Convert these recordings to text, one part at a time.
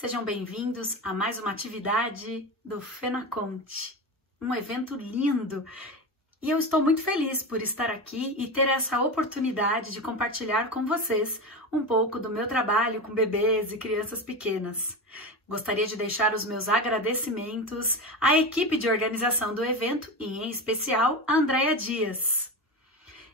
Sejam bem-vindos a mais uma atividade do FENACONTE, um evento lindo. E eu estou muito feliz por estar aqui e ter essa oportunidade de compartilhar com vocês um pouco do meu trabalho com bebês e crianças pequenas. Gostaria de deixar os meus agradecimentos à equipe de organização do evento e, em especial, a Andréia Dias.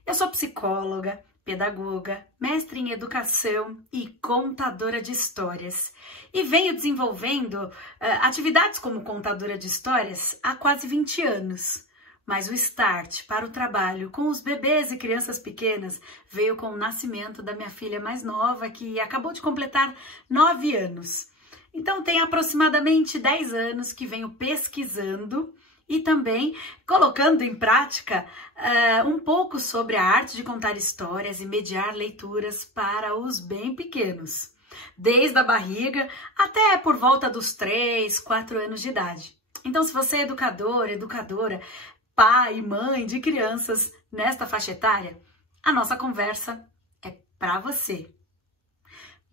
Eu sou psicóloga, pedagoga, mestre em educação e contadora de histórias. E venho desenvolvendo atividades como contadora de histórias há quase 20 anos. Mas o start para o trabalho com os bebês e crianças pequenas veio com o nascimento da minha filha mais nova, que acabou de completar 9 anos. Então tem aproximadamente 10 anos que venho pesquisando e também colocando em prática um pouco sobre a arte de contar histórias e mediar leituras para os bem pequenos, desde a barriga até por volta dos 3, 4 anos de idade. Então, se você é educador, educadora, pai e mãe de crianças nesta faixa etária, a nossa conversa é para você.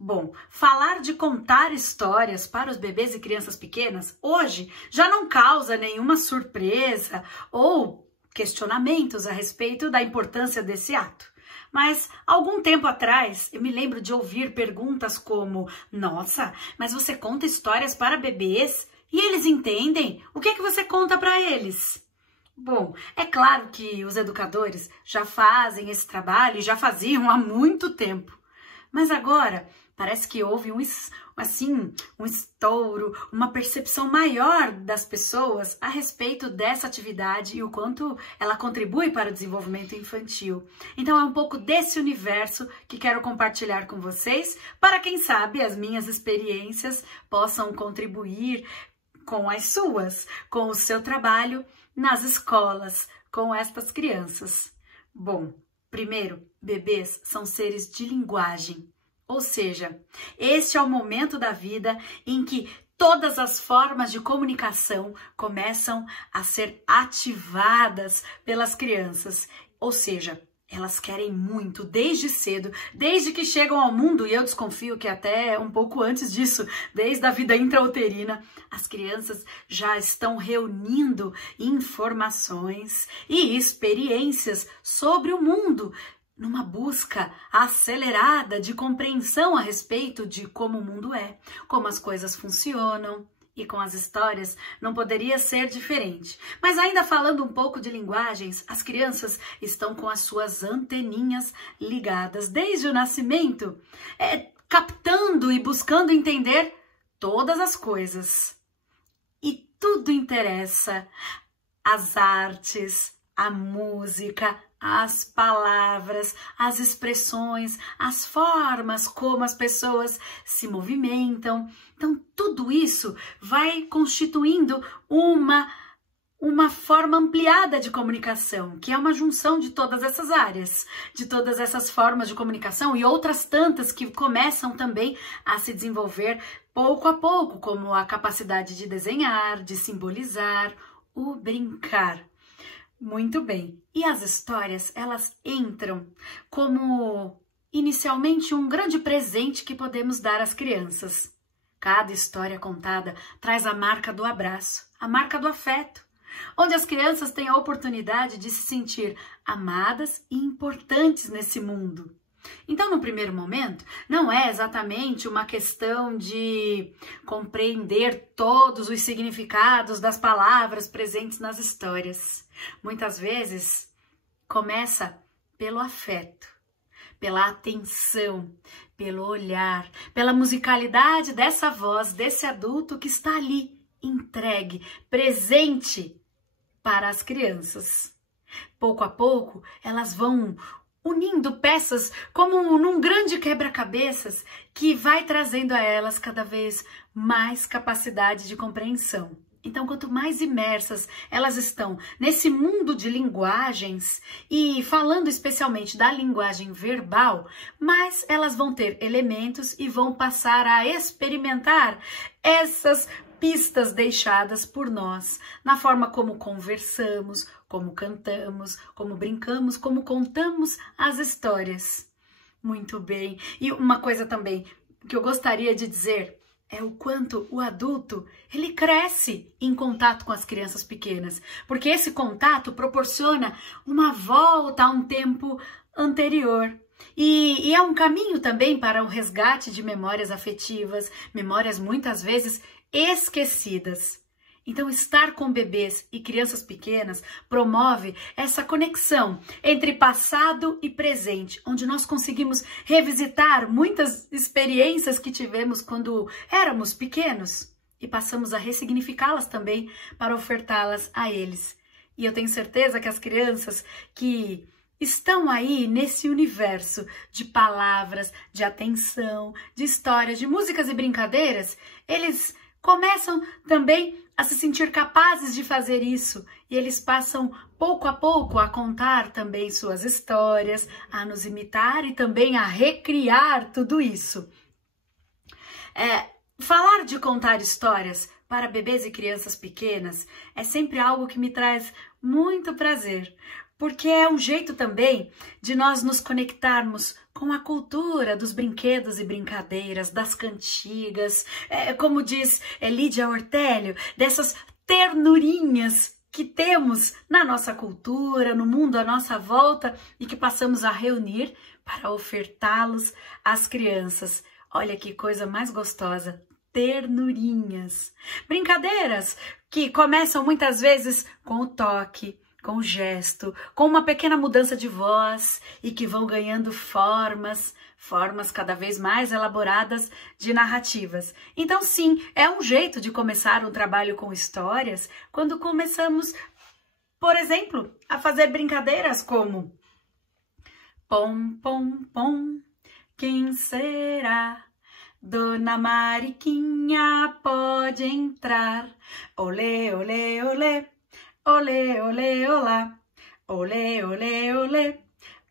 Bom, falar de contar histórias para os bebês e crianças pequenas hoje já não causa nenhuma surpresa ou questionamentos a respeito da importância desse ato. Mas, algum tempo atrás, eu me lembro de ouvir perguntas como: nossa, mas você conta histórias para bebês e eles entendem? O que é que você conta para eles? Bom, é claro que os educadores já fazem esse trabalho e já faziam há muito tempo. Mas agora, parece que houve um estouro, uma percepção maior das pessoas a respeito dessa atividade e o quanto ela contribui para o desenvolvimento infantil. Então é um pouco desse universo que quero compartilhar com vocês, para quem sabe as minhas experiências possam contribuir com as suas, com o seu trabalho nas escolas, com estas crianças. Bom, primeiro, bebês são seres de linguagem. Ou seja, este é o momento da vida em que todas as formas de comunicação começam a ser ativadas pelas crianças. Ou seja, elas querem muito desde cedo, desde que chegam ao mundo, e eu desconfio que até um pouco antes disso, desde a vida intrauterina, as crianças já estão reunindo informações e experiências sobre o mundo, numa busca acelerada de compreensão a respeito de como o mundo é, como as coisas funcionam. E com as histórias não poderia ser diferente. Mas ainda falando um pouco de linguagens, as crianças estão com as suas anteninhas ligadas desde o nascimento, captando e buscando entender todas as coisas. E tudo interessa: as artes, a música, as palavras, as expressões, as formas como as pessoas se movimentam. Então, tudo isso vai constituindo uma forma ampliada de comunicação, que é uma junção de todas essas áreas, de todas essas formas de comunicação e outras tantas que começam também a se desenvolver pouco a pouco, como a capacidade de desenhar, de simbolizar, o brincar. Muito bem. E as histórias, elas entram como inicialmente um grande presente que podemos dar às crianças. Cada história contada traz a marca do abraço, a marca do afeto, onde as crianças têm a oportunidade de se sentir amadas e importantes nesse mundo. Então, no primeiro momento, não é exatamente uma questão de compreender todos os significados das palavras presentes nas histórias. Muitas vezes, começa pelo afeto, pela atenção, pelo olhar, pela musicalidade dessa voz, desse adulto que está ali, entregue, presente para as crianças. Pouco a pouco, elas vão unindo peças como num grande quebra-cabeças que vai trazendo a elas cada vez mais capacidade de compreensão. Então, quanto mais imersas elas estão nesse mundo de linguagens e falando especialmente da linguagem verbal, mais elas vão ter elementos e vão passar a experimentar essas pistas deixadas por nós, na forma como conversamos, como cantamos, como brincamos, como contamos as histórias. Muito bem. E uma coisa também que eu gostaria de dizer é o quanto o adulto, ele cresce em contato com as crianças pequenas, porque esse contato proporciona uma volta a um tempo anterior. E é um caminho também para o resgate de memórias afetivas, memórias muitas vezes esquecidas. Então, estar com bebês e crianças pequenas promove essa conexão entre passado e presente, onde nós conseguimos revisitar muitas experiências que tivemos quando éramos pequenos e passamos a ressignificá-las também para ofertá-las a eles. E eu tenho certeza que as crianças que estão aí nesse universo de palavras, de atenção, de histórias, de músicas e brincadeiras, eles começam também a se sentir capazes de fazer isso e eles passam pouco a pouco a contar também suas histórias, a nos imitar e também a recriar tudo isso. Falar de contar histórias para bebês e crianças pequenas é sempre algo que me traz muito prazer, porque é um jeito também de nós nos conectarmos com a cultura dos brinquedos e brincadeiras, das cantigas, como diz Lídia Ortélio, dessas ternurinhas que temos na nossa cultura, no mundo à nossa volta e que passamos a reunir para ofertá-los às crianças. Olha que coisa mais gostosa, ternurinhas. Brincadeiras que começam muitas vezes com o toque, com o gesto, com uma pequena mudança de voz e que vão ganhando formas cada vez mais elaboradas de narrativas. Então, sim, é um jeito de começar um trabalho com histórias quando começamos, por exemplo, a fazer brincadeiras como pom, pom, pom, quem será? Dona Mariquinha pode entrar, olê, olê, olê. Olê, olê, olá, olê, olê, olê,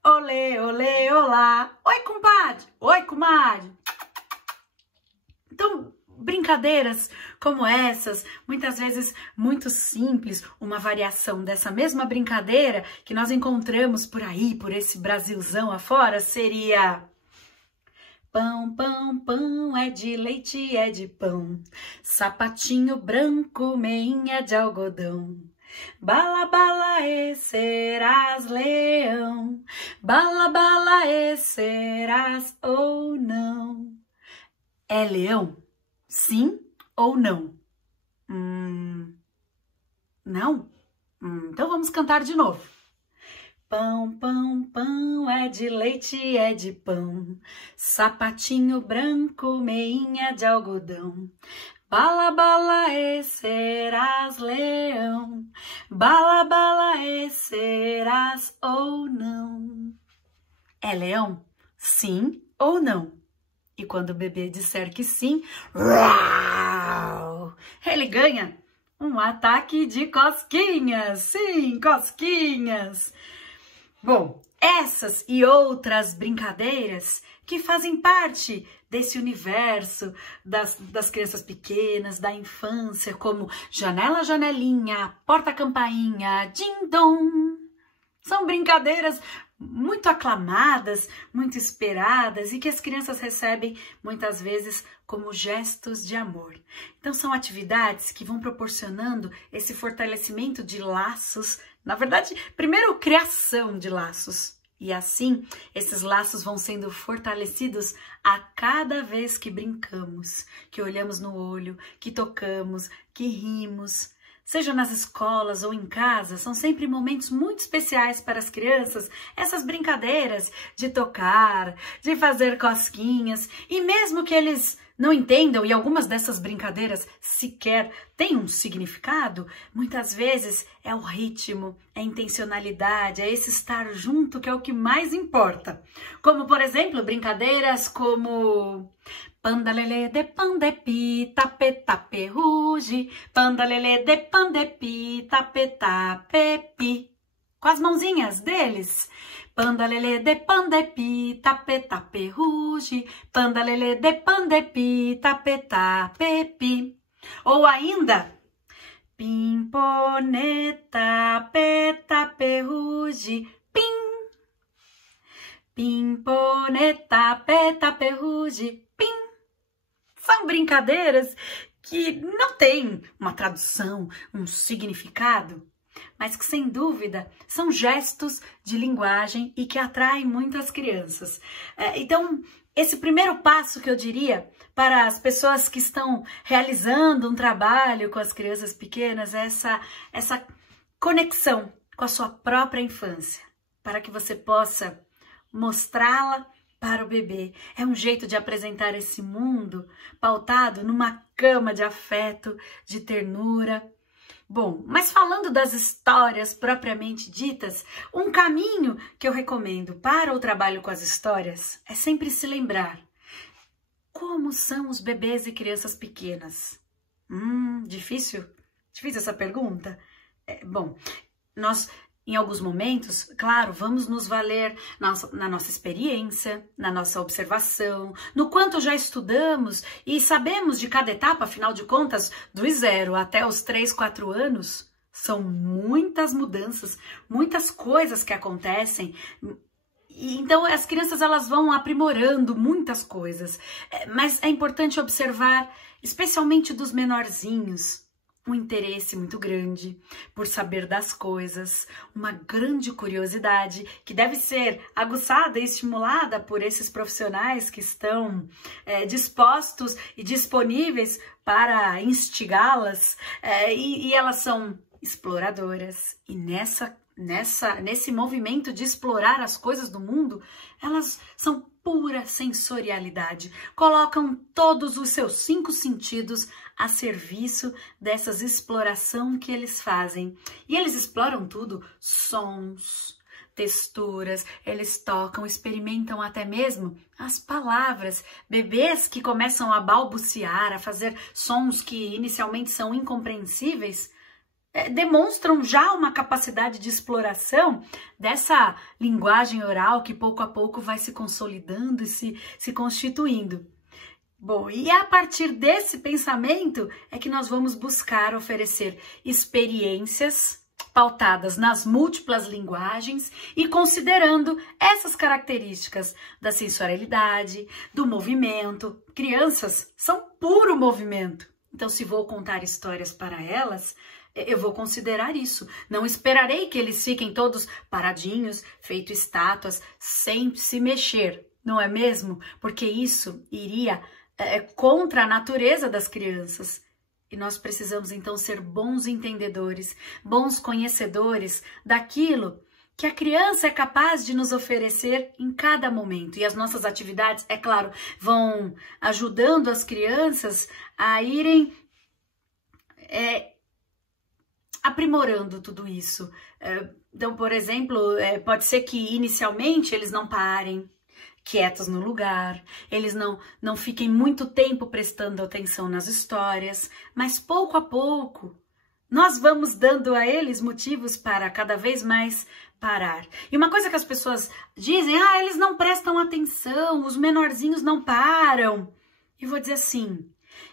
olê, olê, olá. Oi, compadre, oi, comadre. Então, brincadeiras como essas, muitas vezes muito simples, uma variação dessa mesma brincadeira que nós encontramos por aí, por esse Brasilzão afora, seria... Pão, pão, pão, é de leite, é de pão, sapatinho branco, meinha de algodão. Bala, bala, e serás leão, bala, bala, e serás ou não. É leão? Sim ou não? Não? Então vamos cantar de novo. Pão, pão, pão, é de leite, é de pão, sapatinho branco, meinha de algodão. Bala, bala, e serás leão, bala, bala, e serás ou não. É leão? Sim ou não? E quando o bebê disser que sim, ele ganha um ataque de cosquinhas. Sim, cosquinhas. Bom, essas e outras brincadeiras que fazem parte desse universo das crianças pequenas, da infância, como janela, janelinha, porta, campainha, din-dom. São brincadeiras muito aclamadas, muito esperadas e que as crianças recebem muitas vezes como gestos de amor. Então são atividades que vão proporcionando esse fortalecimento de laços, na verdade, primeiro criação de laços. E assim, esses laços vão sendo fortalecidos a cada vez que brincamos, que olhamos no olho, que tocamos, que rimos. Seja nas escolas ou em casa, são sempre momentos muito especiais para as crianças, essas brincadeiras de tocar, de fazer cosquinhas, e mesmo que eles não entendam, e algumas dessas brincadeiras sequer têm um significado, muitas vezes é o ritmo, é a intencionalidade, é esse estar junto que é o que mais importa. Como, por exemplo, brincadeiras como... Pandalele de pandepi, tape tape ruge, pandalele de pandepi, tape tape pi. Com as mãozinhas deles. Pandalele de pandepi, tape tape ruge, pandalele de pandepi, tape tape pi. Ou ainda, pimponeta, peta perruge, pim. Pimponeta, peta perruge, pim. São brincadeiras que não têm uma tradução, um significado, mas que sem dúvida são gestos de linguagem e que atraem muitas crianças. Então, esse primeiro passo que eu diria para as pessoas que estão realizando um trabalho com as crianças pequenas é essa conexão com a sua própria infância, para que você possa mostrá-la para o bebê. É um jeito de apresentar esse mundo pautado numa cama de afeto, de ternura. Bom, mas falando das histórias propriamente ditas, um caminho que eu recomendo para o trabalho com as histórias é sempre se lembrar como são os bebês e crianças pequenas. Difícil essa pergunta? Bom, nós em alguns momentos, claro, vamos nos valer na nossa experiência, na nossa observação, no quanto já estudamos e sabemos de cada etapa, afinal de contas, dos 0 até os 3, 4 anos, são muitas mudanças, muitas coisas que acontecem. E então as crianças elas vão aprimorando muitas coisas, mas é importante observar, especialmente dos menorzinhos, um interesse muito grande por saber das coisas, uma grande curiosidade que deve ser aguçada e estimulada por esses profissionais que estão dispostos e disponíveis para instigá-las, e elas são exploradoras, e nesse movimento de explorar as coisas do mundo, elas são pura sensorialidade, colocam todos os seus 5 sentidos a serviço dessas exploração que eles fazem. E eles exploram tudo, sons, texturas, eles tocam, experimentam até mesmo as palavras. Bebês que começam a balbuciar, a fazer sons que inicialmente são incompreensíveis, demonstram já uma capacidade de exploração dessa linguagem oral que pouco a pouco vai se consolidando e se constituindo. Bom, e a partir desse pensamento é que nós vamos buscar oferecer experiências pautadas nas múltiplas linguagens e considerando essas características da sensorialidade, do movimento. Crianças são puro movimento. Então, se vou contar histórias para elas, eu vou considerar isso. Não esperarei que eles fiquem todos paradinhos, feito estátuas, sem se mexer, não é mesmo? Porque isso iria contra a natureza das crianças. E nós precisamos, então, ser bons entendedores, bons conhecedores daquilo que a criança é capaz de nos oferecer em cada momento. E as nossas atividades, é claro, vão ajudando as crianças a irem aprimorando tudo isso. Então, por exemplo, pode ser que inicialmente eles não parem quietos no lugar, eles não fiquem muito tempo prestando atenção nas histórias, mas pouco a pouco nós vamos dando a eles motivos para cada vez mais parar. E uma coisa que as pessoas dizem, eles não prestam atenção, os menorzinhos não param. Eu vou dizer assim,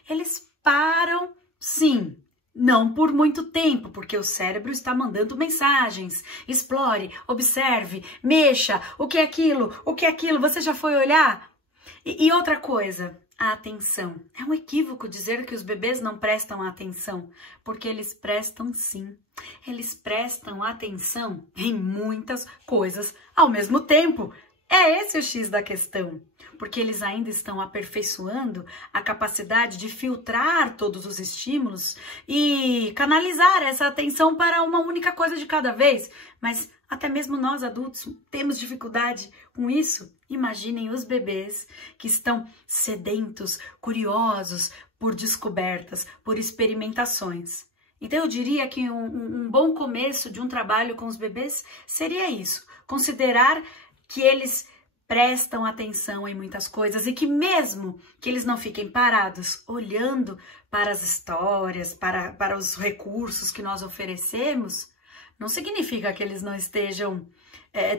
eles param sim, não por muito tempo, porque o cérebro está mandando mensagens. Explore, observe, mexa, o que é aquilo, o que é aquilo, você já foi olhar? E outra coisa, a atenção. É um equívoco dizer que os bebês não prestam atenção, porque eles prestam sim. Eles prestam atenção em muitas coisas ao mesmo tempo. É esse o X da questão, porque eles ainda estão aperfeiçoando a capacidade de filtrar todos os estímulos e canalizar essa atenção para uma única coisa de cada vez. Mas até mesmo nós adultos temos dificuldade com isso. Imaginem os bebês que estão sedentos, curiosos por descobertas, por experimentações. Então eu diria que um bom começo de um trabalho com os bebês seria isso, considerar que eles prestam atenção em muitas coisas e que mesmo que eles não fiquem parados olhando para as histórias, para os recursos que nós oferecemos, não significa que eles não estejam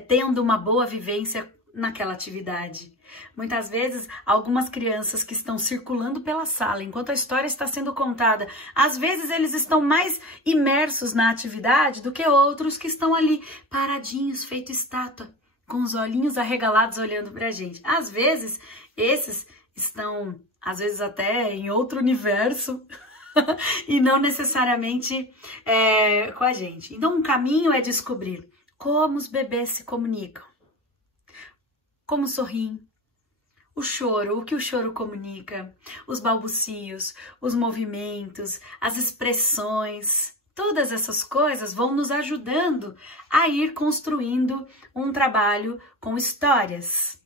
tendo uma boa vivência naquela atividade. Muitas vezes, algumas crianças que estão circulando pela sala enquanto a história está sendo contada, às vezes eles estão mais imersos na atividade do que outros que estão ali paradinhos, feito estátua, com os olhinhos arregalados olhando pra gente. Às vezes, esses estão às vezes até em outro universo, e não necessariamente com a gente. Então, um caminho é descobrir como os bebês se comunicam, como sorriem, o choro, o que o choro comunica, os balbucios, os movimentos, as expressões, todas essas coisas vão nos ajudando a ir construindo um trabalho com histórias.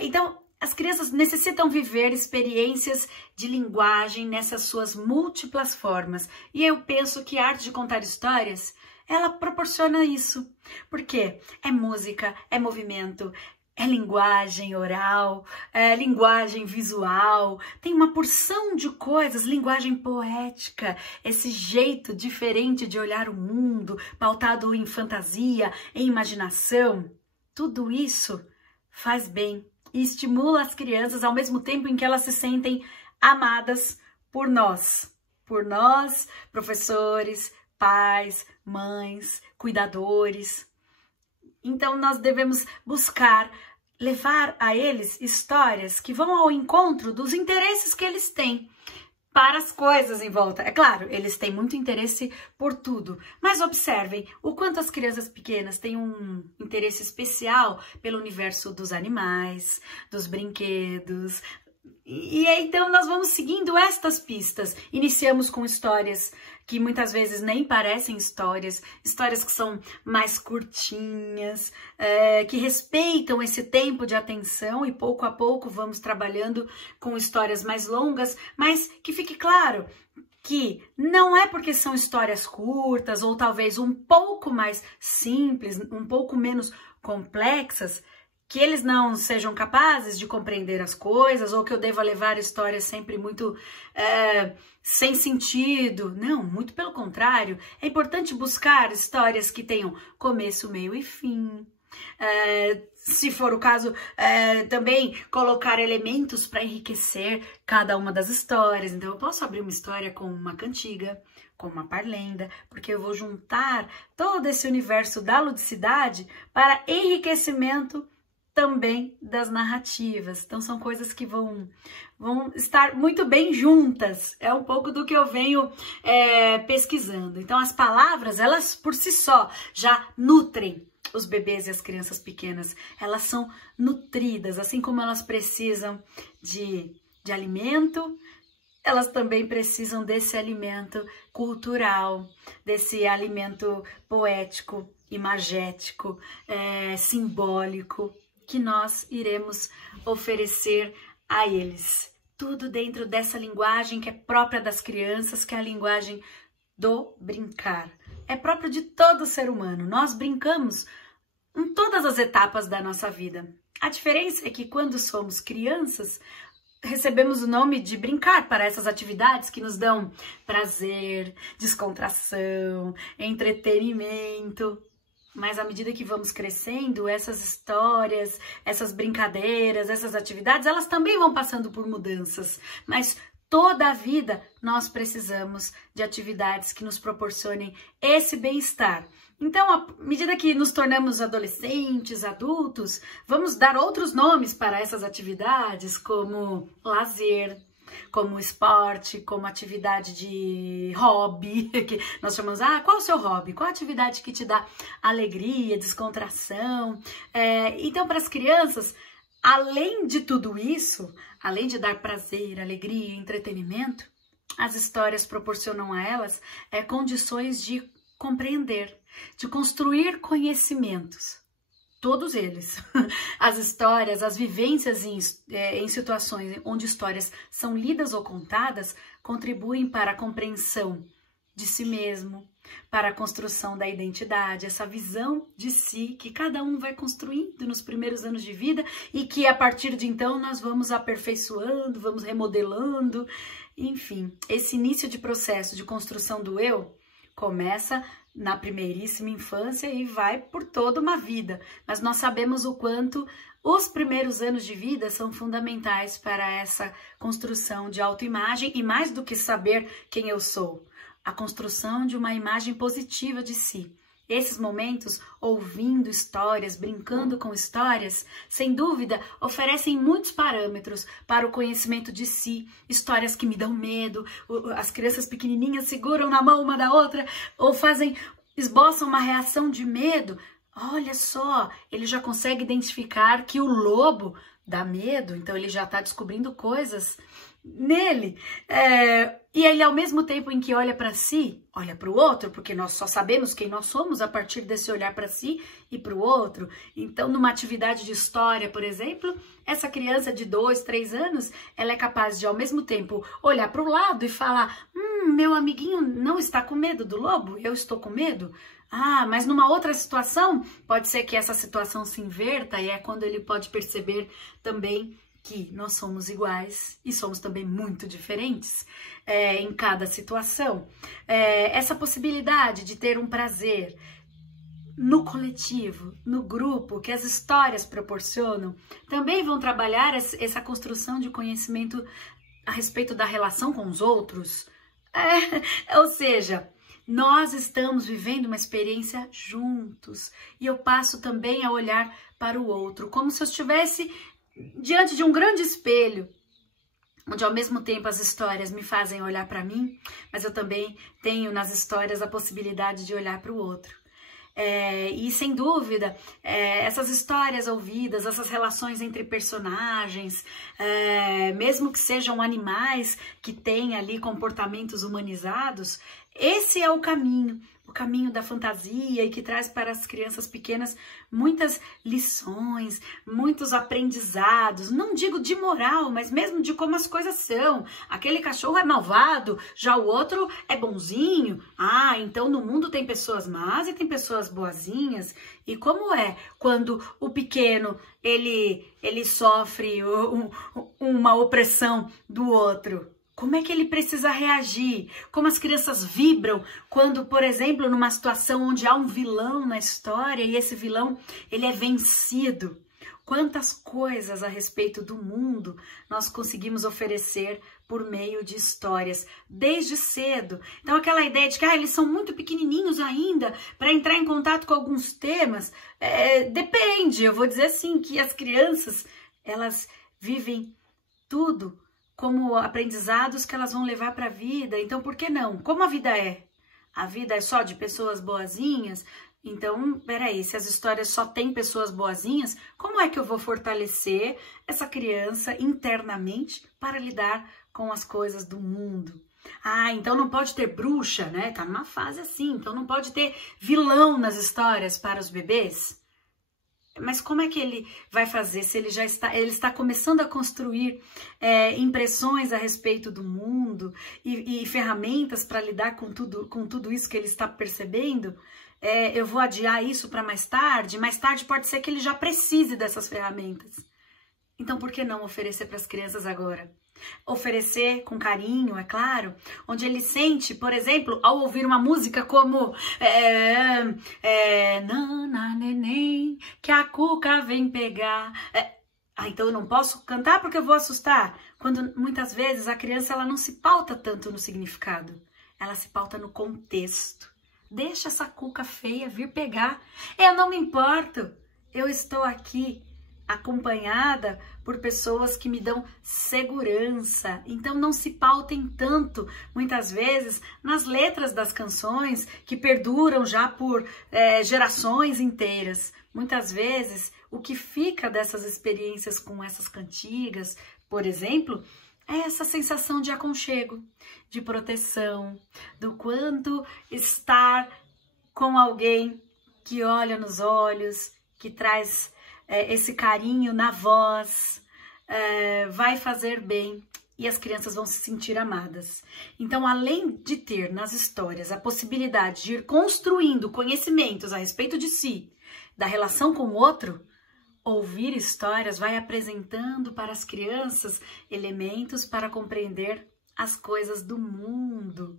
Então, as crianças necessitam viver experiências de linguagem nessas suas múltiplas formas. E eu penso que a arte de contar histórias, ela proporciona isso. Porque é música, é movimento, é linguagem oral, é linguagem visual, tem uma porção de coisas, linguagem poética, esse jeito diferente de olhar o mundo, pautado em fantasia, em imaginação. Tudo isso faz bem e estimula as crianças ao mesmo tempo em que elas se sentem amadas por nós, professores, pais, mães, cuidadores. Então, nós devemos buscar levar a eles histórias que vão ao encontro dos interesses que eles têm para as coisas em volta. É claro, eles têm muito interesse por tudo, mas observem o quanto as crianças pequenas têm um interesse especial pelo universo dos animais, dos brinquedos. E então nós vamos seguindo estas pistas. Iniciamos com histórias que muitas vezes nem parecem histórias que são mais curtinhas, que respeitam esse tempo de atenção, e pouco a pouco vamos trabalhando com histórias mais longas, mas que fique claro que não é porque são histórias curtas ou talvez um pouco mais simples, um pouco menos complexas, que eles não sejam capazes de compreender as coisas, ou que eu deva levar histórias sempre muito sem sentido. Não, muito pelo contrário. É importante buscar histórias que tenham começo, meio e fim. Se for o caso, também colocar elementos para enriquecer cada uma das histórias. Então, eu posso abrir uma história com uma cantiga, com uma parlenda, porque eu vou juntar todo esse universo da ludicidade para enriquecimento também das narrativas. Então são coisas que vão estar muito bem juntas. É um pouco do que eu venho pesquisando. Então as palavras, elas por si só já nutrem os bebês e as crianças pequenas. Elas são nutridas, assim como elas precisam de alimento, elas também precisam desse alimento cultural, desse alimento poético, imagético, simbólico, que nós iremos oferecer a eles. Tudo dentro dessa linguagem que é própria das crianças, que é a linguagem do brincar. É próprio de todo ser humano. Nós brincamos em todas as etapas da nossa vida. A diferença é que quando somos crianças, recebemos o nome de brincar para essas atividades que nos dão prazer, descontração, entretenimento. Mas à medida que vamos crescendo, essas histórias, essas brincadeiras, essas atividades, elas também vão passando por mudanças. Mas toda a vida nós precisamos de atividades que nos proporcionem esse bem-estar. Então, à medida que nos tornamos adolescentes, adultos, vamos dar outros nomes para essas atividades, como lazer, como esporte, como atividade de hobby, que nós chamamos, qual é o seu hobby? Qual a atividade que te dá alegria, descontração? Então, para as crianças, além de tudo isso, além de dar prazer, alegria e entretenimento, as histórias proporcionam a elas condições de compreender, de construir conhecimentos. Todos eles. As histórias, as vivências em situações onde histórias são lidas ou contadas contribuem para a compreensão de si mesmo, para a construção da identidade, essa visão de si que cada um vai construindo nos primeiros anos de vida e que a partir de então nós vamos aperfeiçoando, vamos remodelando. Enfim, esse início de processo de construção do eu começa na primeiríssima infância e vai por toda uma vida. Mas nós sabemos o quanto os primeiros anos de vida são fundamentais para essa construção de autoimagem e mais do que saber quem eu sou, a construção de uma imagem positiva de si. Esses momentos, ouvindo histórias, brincando com histórias, sem dúvida, oferecem muitos parâmetros para o conhecimento de si, histórias que me dão medo, as crianças pequenininhas seguram na mão uma da outra, ou esboçam uma reação de medo. Olha só, ele já consegue identificar que o lobo dá medo, então ele já está descobrindo coisas nele. E ele, ao mesmo tempo em que olha para si, olha para o outro, porque nós só sabemos quem nós somos a partir desse olhar para si e para o outro. Então, numa atividade de história, por exemplo, essa criança de 2, 3 anos, ela é capaz de, ao mesmo tempo, olhar para o lado e falar: meu amiguinho não está com medo do lobo, eu estou com medo. Mas numa outra situação, pode ser que essa situação se inverta, e é quando ele pode perceber também que nós somos iguais e somos também muito diferentes em cada situação. Essa possibilidade de ter um prazer no coletivo, no grupo, que as histórias proporcionam, também vão trabalhar essa construção de conhecimento a respeito da relação com os outros. Ou seja, nós estamos vivendo uma experiência juntos, e eu passo também a olhar para o outro, como se eu estivesse diante de um grande espelho, onde ao mesmo tempo as histórias me fazem olhar para mim, mas eu também tenho nas histórias a possibilidade de olhar para o outro. E sem dúvida, essas histórias ouvidas, essas relações entre personagens, mesmo que sejam animais que têm ali comportamentos humanizados, esse é o caminho da fantasia, e que traz para as crianças pequenas muitas lições, muitos aprendizados, não digo de moral, mas mesmo de como as coisas são. Aquele cachorro é malvado, já o outro é bonzinho. Então no mundo tem pessoas más e tem pessoas boazinhas. E como é quando o pequeno ele sofre uma opressão do outro? Como é que ele precisa reagir? Como as crianças vibram quando, por exemplo, numa situação onde há um vilão na história e esse vilão ele é vencido? Quantas coisas a respeito do mundo nós conseguimos oferecer por meio de histórias, desde cedo. Então aquela ideia de que eles são muito pequenininhos ainda para entrar em contato com alguns temas, depende. Eu vou dizer assim, que as crianças, elas vivem tudo como aprendizados que elas vão levar para a vida. Então, por que não? Como a vida é? A vida é só de pessoas boazinhas? Então, peraí, se as histórias só têm pessoas boazinhas, como é que eu vou fortalecer essa criança internamente para lidar com as coisas do mundo? Então não pode ter bruxa, né? Tá numa fase assim. Então não pode ter vilão nas histórias para os bebês? Mas como é que ele vai fazer se ele está começando a construir impressões a respeito do mundo e ferramentas para lidar com tudo isso que ele está percebendo? Eu vou adiar isso para mais tarde? Mais tarde pode ser que ele já precise dessas ferramentas. Então por que não oferecer para as crianças agora? Oferecer com carinho, é claro, onde ele sente, por exemplo, ao ouvir uma música como Nana neném, que a cuca vem pegar. Então eu não posso cantar porque eu vou assustar. Quando muitas vezes a criança ela não se pauta tanto no significado, ela se pauta no contexto. Deixa essa cuca feia vir pegar. Eu não me importo, eu estou aqui acompanhada por pessoas que me dão segurança. Então não se pautem tanto, muitas vezes, nas letras das canções que perduram já por gerações inteiras. Muitas vezes, o que fica dessas experiências com essas cantigas, por exemplo, é essa sensação de aconchego, de proteção, do quanto estar com alguém que olha nos olhos, que traz esse carinho na voz, vai fazer bem, e as crianças vão se sentir amadas. Então, além de ter nas histórias a possibilidade de ir construindo conhecimentos a respeito de si, da relação com o outro, ouvir histórias vai apresentando para as crianças elementos para compreender as coisas do mundo,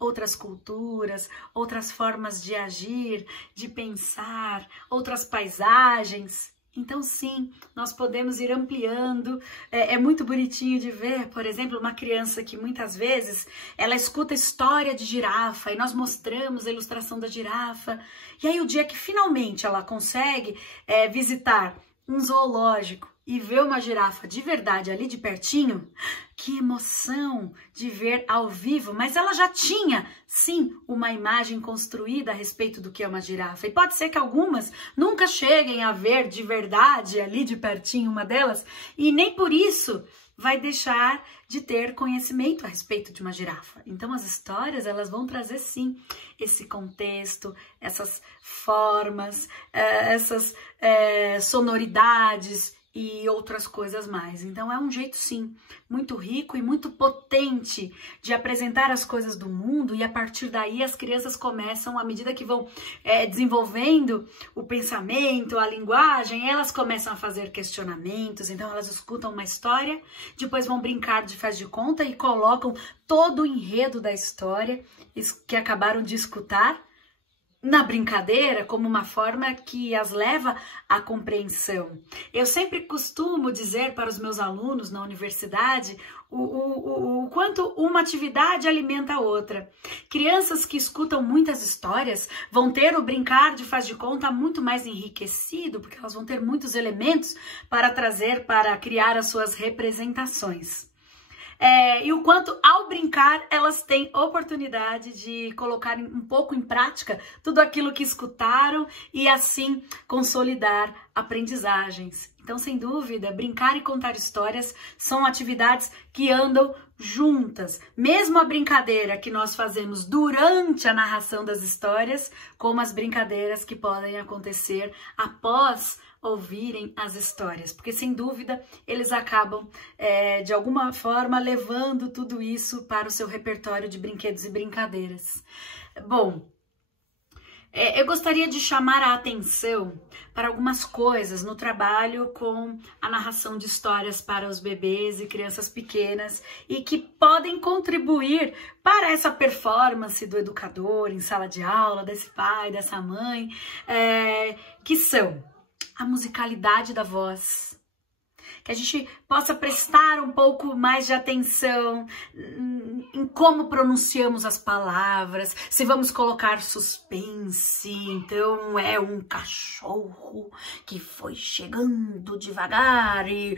outras culturas, outras formas de agir, de pensar, outras paisagens. Então, sim, nós podemos ir ampliando. É muito bonitinho de ver, por exemplo, uma criança que muitas vezes ela escuta história de girafa e nós mostramos a ilustração da girafa. E aí, o dia que finalmente ela consegue visitar um zoológico e ver uma girafa de verdade ali de pertinho, que emoção de ver ao vivo, mas ela já tinha, sim, uma imagem construída a respeito do que é uma girafa. E pode ser que algumas nunca cheguem a ver de verdade ali de pertinho uma delas, e nem por isso vai deixar de ter conhecimento a respeito de uma girafa. Então as histórias, elas vão trazer sim esse contexto, essas formas, essas sonoridades e outras coisas mais. Então é um jeito sim, muito rico e muito potente de apresentar as coisas do mundo, e a partir daí as crianças começam, à medida que vão desenvolvendo o pensamento, a linguagem, elas começam a fazer questionamentos. Então elas escutam uma história, depois vão brincar de faz de conta e colocam todo o enredo da história que acabaram de escutar na brincadeira, como uma forma que as leva à compreensão. Eu sempre costumo dizer para os meus alunos na universidade o quanto uma atividade alimenta a outra. Crianças que escutam muitas histórias vão ter o brincar de faz de conta muito mais enriquecido, porque elas vão ter muitos elementos para trazer, para criar as suas representações. E o quanto, ao brincar, elas têm oportunidade de colocar um pouco em prática tudo aquilo que escutaram e, assim, consolidar aprendizagens. Então, sem dúvida, brincar e contar histórias são atividades que andam juntas. Mesmo a brincadeira que nós fazemos durante a narração das histórias, como as brincadeiras que podem acontecer após ouvirem as histórias, porque sem dúvida eles acabam de alguma forma levando tudo isso para o seu repertório de brinquedos e brincadeiras. Bom, eu gostaria de chamar a atenção para algumas coisas no trabalho com a narração de histórias para os bebês e crianças pequenas e que podem contribuir para essa performance do educador em sala de aula, desse pai, dessa mãe, que são a musicalidade da voz, que a gente possa prestar um pouco mais de atenção em como pronunciamos as palavras, se vamos colocar suspense, então é um cachorro que foi chegando devagar e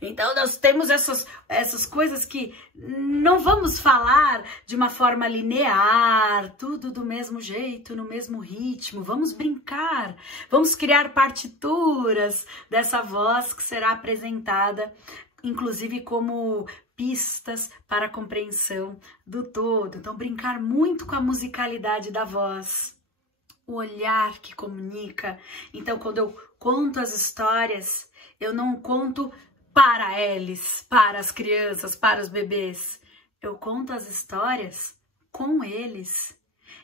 Então nós temos essas coisas que não vamos falar de uma forma linear, tudo do mesmo jeito, no mesmo ritmo. Vamos brincar, vamos criar partituras dessa voz que será apresentada, inclusive como pistas para a compreensão do todo. Então brincar muito com a musicalidade da voz, o olhar que comunica. Então quando eu conto as histórias, eu não conto para eles, para as crianças, para os bebês. Eu conto as histórias com eles.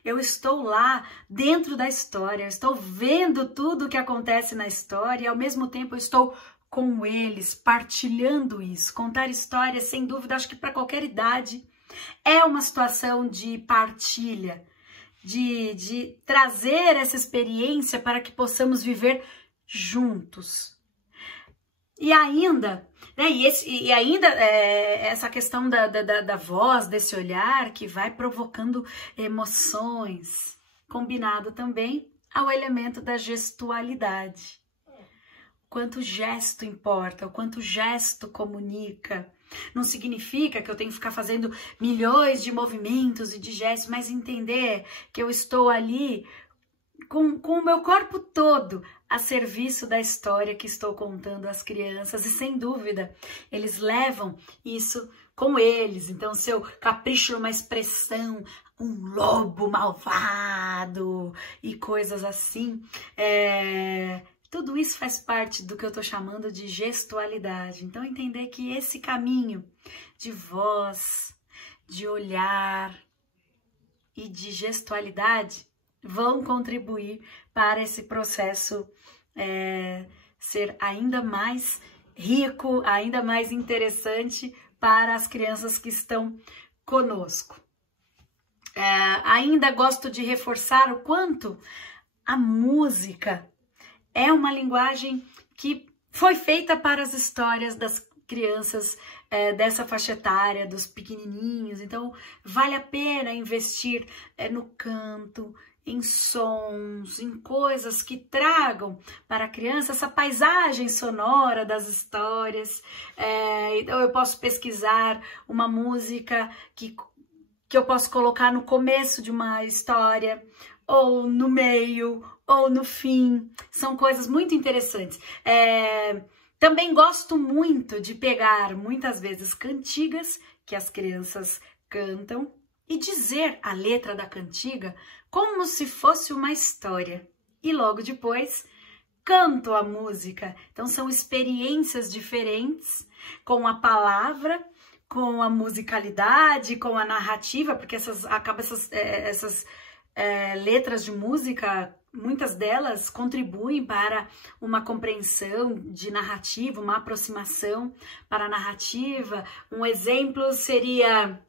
Eu estou lá dentro da história, eu estou vendo tudo o que acontece na história e ao mesmo tempo eu estou com eles, partilhando isso. Contar histórias, sem dúvida, acho que para qualquer idade é uma situação de partilha, de trazer essa experiência para que possamos viver juntos. E ainda, né, essa questão da voz, desse olhar que vai provocando emoções, combinado também ao elemento da gestualidade. O quanto o gesto importa, o quanto o gesto comunica. Não significa que eu tenho que ficar fazendo milhões de movimentos e de gestos, mas entender que eu estou ali com o meu corpo todo a serviço da história que estou contando às crianças. E sem dúvida, eles levam isso com eles. Então, se eu capricho numa expressão, um lobo malvado e coisas assim, tudo isso faz parte do que eu estou chamando de gestualidade. Então, entender que esse caminho de voz, de olhar e de gestualidade vão contribuir para esse processo ser ainda mais rico, ainda mais interessante para as crianças que estão conosco. Ainda gosto de reforçar o quanto a música é uma linguagem que foi feita para as histórias das crianças dessa faixa etária, dos pequenininhos. Então, vale a pena investir no canto, em sons, em coisas que tragam para a criança essa paisagem sonora das histórias. Então, eu posso pesquisar uma música que eu posso colocar no começo de uma história, ou no meio, ou no fim. São coisas muito interessantes. Também gosto muito de pegar, muitas vezes, cantigas que as crianças cantam e dizer a letra da cantiga como se fosse uma história. E logo depois, canto a música. Então, são experiências diferentes com a palavra, com a musicalidade, com a narrativa, porque essas letras de música, muitas delas contribuem para uma compreensão de narrativa, uma aproximação para a narrativa. Um exemplo seria: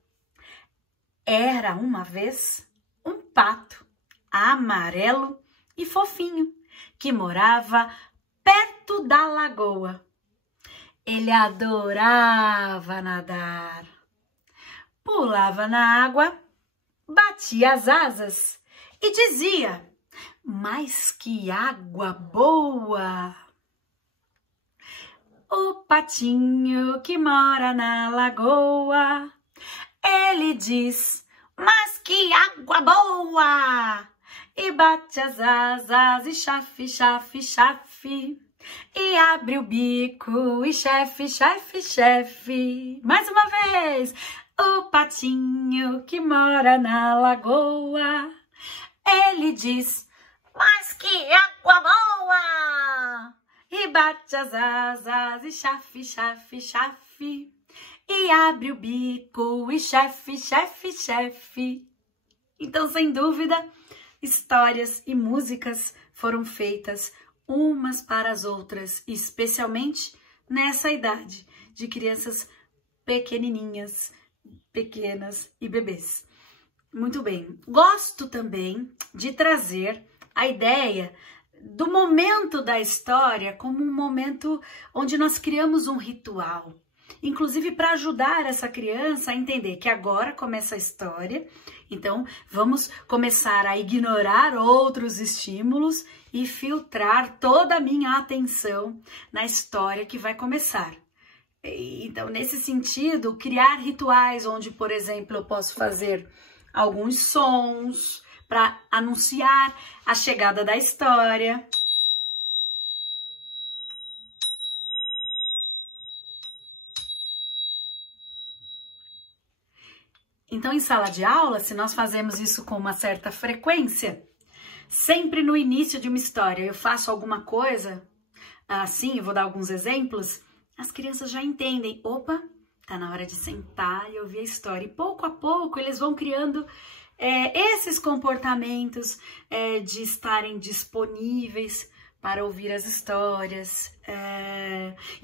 era uma vez um pato amarelo e fofinho que morava perto da lagoa. Ele adorava nadar, pulava na água, batia as asas e dizia: mas que água boa! O patinho que mora na lagoa, ele diz: mas que água boa! E bate as asas e chafe, chafe, chafe, e abre o bico e chefe, chefe, chefe. Mais uma vez! O patinho que mora na lagoa, ele diz: mas que água boa! E bate as asas e chafe, chafe, chafe, e abre o bico e chefe, chefe, chefe. Então, sem dúvida, histórias e músicas foram feitas umas para as outras, especialmente nessa idade de crianças pequenininhas, pequenas e bebês. Muito bem. Gosto também de trazer a ideia do momento da história como um momento onde nós criamos um ritual, inclusive para ajudar essa criança a entender que agora começa a história, então vamos começar a ignorar outros estímulos e filtrar toda a minha atenção na história que vai começar. Então, nesse sentido, criar rituais onde, por exemplo, eu posso fazer alguns sons para anunciar a chegada da história. Então, em sala de aula, se nós fazemos isso com uma certa frequência, sempre no início de uma história eu faço alguma coisa, assim, eu vou dar alguns exemplos, as crianças já entendem: opa, tá na hora de sentar e ouvir a história. E pouco a pouco eles vão criando esses comportamentos de estarem disponíveis para ouvir as histórias.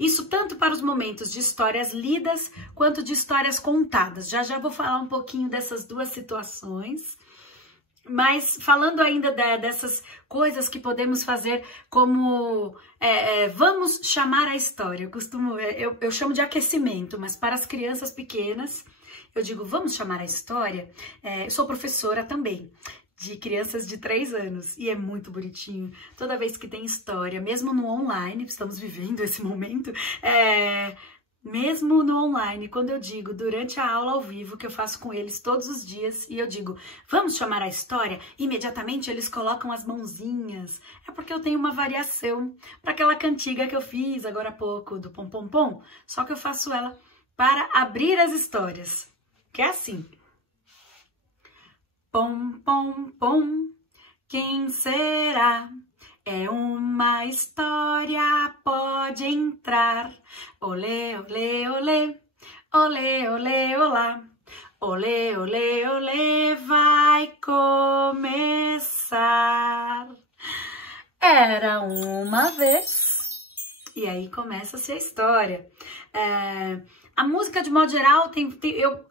Isso tanto para os momentos de histórias lidas quanto de histórias contadas. Já já vou falar um pouquinho dessas duas situações. Mas falando ainda dessas coisas que podemos fazer como vamos chamar a história. Eu chamo de aquecimento, mas para as crianças pequenas eu digo vamos chamar a história. Eu sou professora também de crianças de 3 anos e é muito bonitinho. Toda vez que tem história, mesmo no online, estamos vivendo esse momento, mesmo no online, quando eu digo durante a aula ao vivo que eu faço com eles todos os dias e eu digo vamos chamar a história, imediatamente eles colocam as mãozinhas. É porque eu tenho uma variação para aquela cantiga que eu fiz agora há pouco do pom pom pom, só que eu faço ela para abrir as histórias, que é assim: pom pom pom, quem será? É uma história, pode entrar. Olê, olê, olê, olê, olê, olá. Olê, olê, olê, vai começar. Era uma vez. E aí começa-se a história. A música, de modo geral,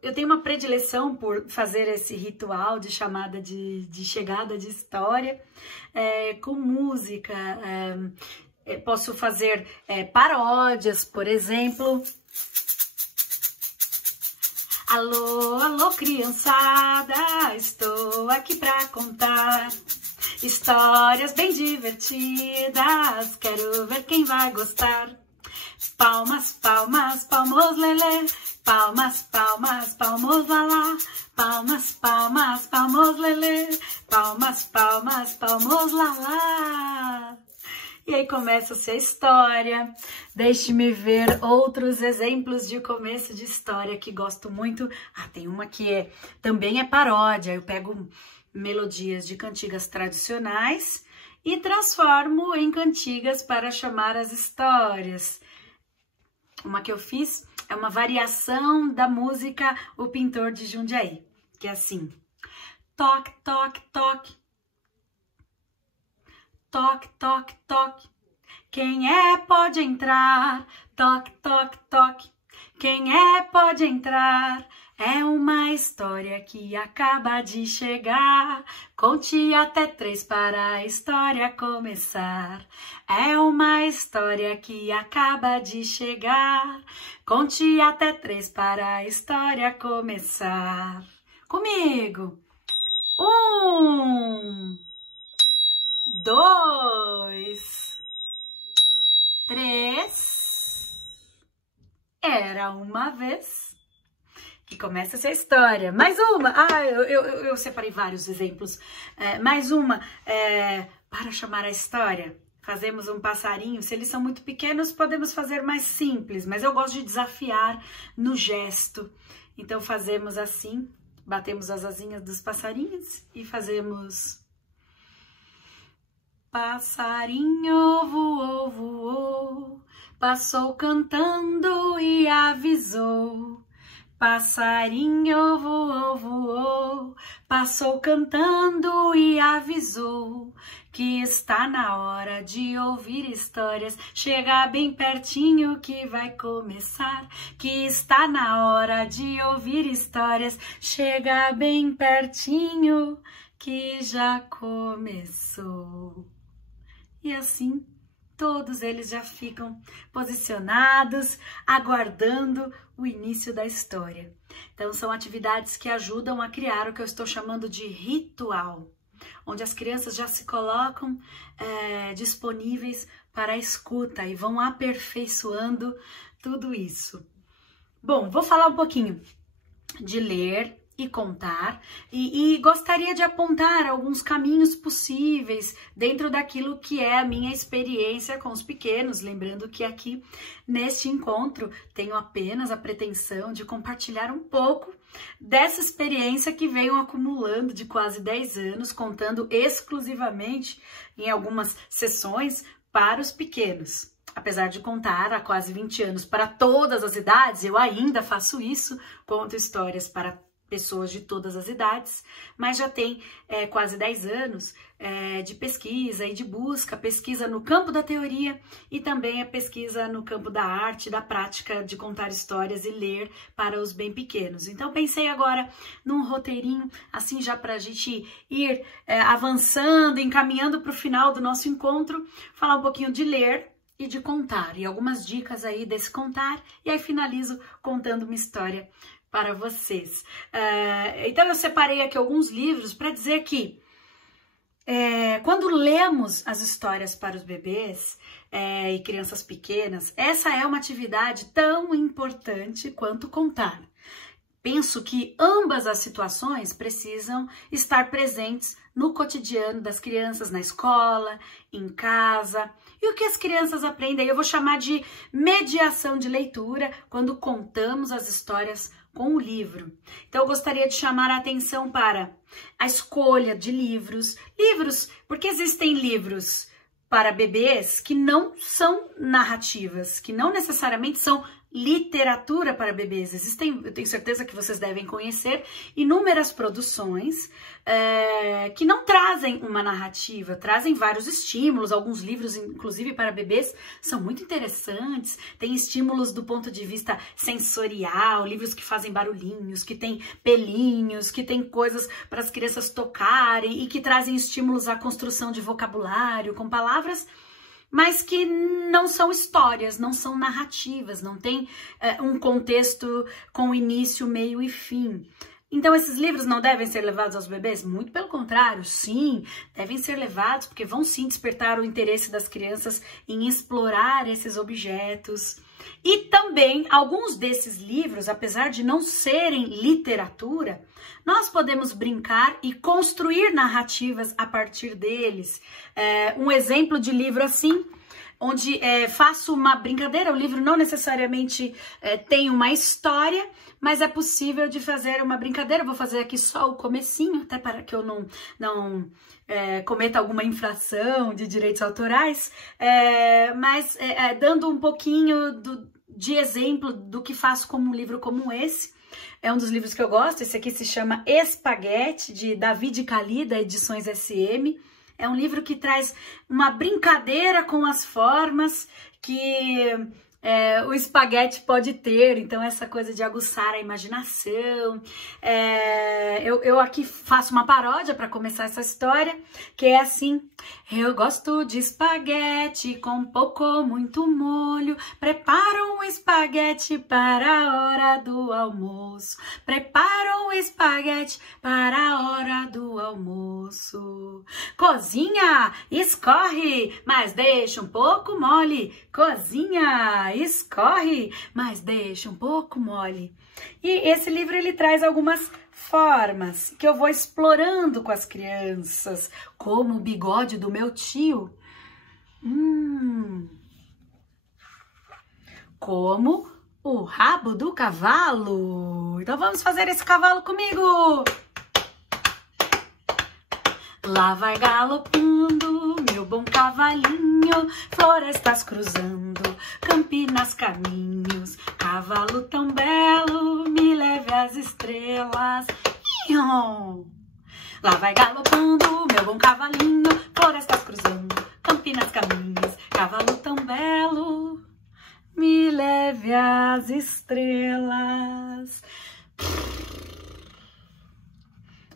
eu tenho uma predileção por fazer esse ritual de chamada de chegada de história com música. Posso fazer paródias, por exemplo. Alô, alô, criançada, estou aqui pra contar histórias bem divertidas, quero ver quem vai gostar. Palmas, palmas, palmos, lelê, palmas, palmas, palmos, lalá, palmas, palmas, palmos, lelê, palmas, palmas, palmos, lalá. E aí começa-se a história. Deixe-me ver outros exemplos de começo de história que gosto muito. Tem uma que também é paródia. Eu pego melodias de cantigas tradicionais e transformo em cantigas para chamar as histórias. Uma que eu fiz é uma variação da música O Pintor de Jundiaí, que é assim. Toque, toque, toque. Toque, toque, toque. Quem pode entrar? Toque, toque, toque. Quem pode entrar? É uma história que acaba de chegar. Conte até 3 para a história começar. É uma história que acaba de chegar. Conte até 3 para a história começar. Comigo. 1, 2, 3. Era uma vez. Que começa essa história. Mais uma. Eu separei vários exemplos. Mais uma. Para chamar a história. Fazemos um passarinho. Se eles são muito pequenos, podemos fazer mais simples. Mas eu gosto de desafiar no gesto. Então fazemos assim. Batemos as asinhas dos passarinhos e fazemos... Passarinho voou, voou, passou cantando e avisou. Passarinho voou, voou, passou cantando e avisou que está na hora de ouvir histórias. Chega bem pertinho que vai começar. Que está na hora de ouvir histórias. Chega bem pertinho que já começou. E assim, todos eles já ficam posicionados, aguardando o início da história. Então, são atividades que ajudam a criar o que eu estou chamando de ritual, onde as crianças já se colocam disponíveis para a escuta e vão aperfeiçoando tudo isso. Bom, vou falar um pouquinho de ler e contar, e gostaria de apontar alguns caminhos possíveis dentro daquilo que é a minha experiência com os pequenos, lembrando que aqui neste encontro tenho apenas a pretensão de compartilhar um pouco dessa experiência que venho acumulando de quase 10 anos, contando exclusivamente em algumas sessões para os pequenos. Apesar de contar há quase 20 anos para todas as idades, eu ainda faço isso, conto histórias para pessoas de todas as idades, mas já tem quase 10 anos de pesquisa e de busca, pesquisa no campo da teoria e também a pesquisa no campo da arte, da prática de contar histórias e ler para os bem pequenos. Então pensei agora num roteirinho, assim já para a gente ir avançando, encaminhando para o final do nosso encontro, falar um pouquinho de ler e de contar, e algumas dicas aí desse contar, e aí finalizo contando uma história para vocês. Então eu separei aqui alguns livros para dizer que quando lemos as histórias para os bebês e crianças pequenas, essa é uma atividade tão importante quanto contar. Penso que ambas as situações precisam estar presentes no cotidiano das crianças, na escola, em casa. E o que as crianças aprendem? Eu vou chamar de mediação de leitura quando contamos as histórias com o livro. Então eu gostaria de chamar a atenção para a escolha de livros, porque existem livros para bebês que não são narrativas, que não necessariamente são literatura para bebês. Existem, eu tenho certeza que vocês devem conhecer, inúmeras produções que não trazem uma narrativa, trazem vários estímulos. Alguns livros, inclusive para bebês, são muito interessantes. Tem estímulos do ponto de vista sensorial, livros que fazem barulhinhos, que tem pelinhos, que tem coisas para as crianças tocarem e que trazem estímulos à construção de vocabulário com palavras, mas que não são histórias, não são narrativas, não tem um contexto com início, meio e fim. Então, esses livros não devem ser levados aos bebês? Muito pelo contrário, sim, devem ser levados, porque vão sim despertar o interesse das crianças em explorar esses objetos. E também, alguns desses livros, apesar de não serem literatura, nós podemos brincar e construir narrativas a partir deles. Um exemplo de livro assim, onde faço uma brincadeira, o livro não necessariamente tem uma história, mas é possível de fazer uma brincadeira. Eu vou fazer aqui só o comecinho, até para que eu não cometa alguma infração de direitos autorais, mas dando um pouquinho de exemplo do que faço como um livro como esse. É um dos livros que eu gosto. Esse aqui se chama Espaguete, de David Cali, da Edições SM. É um livro que traz uma brincadeira com as formas que o espaguete pode ter. Então, essa coisa de aguçar a imaginação. Eu aqui faço uma paródia para começar essa história, que é assim: eu gosto de espaguete com pouco ou muito molho. Preparo um espaguete para a hora do almoço. Preparo um espaguete para a hora do almoço. Cozinha, escorre, mas deixa um pouco mole. Cozinha, escorre, mas deixa um pouco mole. E esse livro ele traz algumas formas que eu vou explorando com as crianças, como o bigode do meu tio, como o rabo do cavalo. Então vamos fazer esse cavalo comigo. Lá vai galopando meu bom cavalinho, florestas cruzando, campinas caminhos, cavalo tão belo, me leve às estrelas. Lá vai galopando meu bom cavalinho, florestas cruzando, campinas caminhos, cavalo tão belo, me leve às estrelas.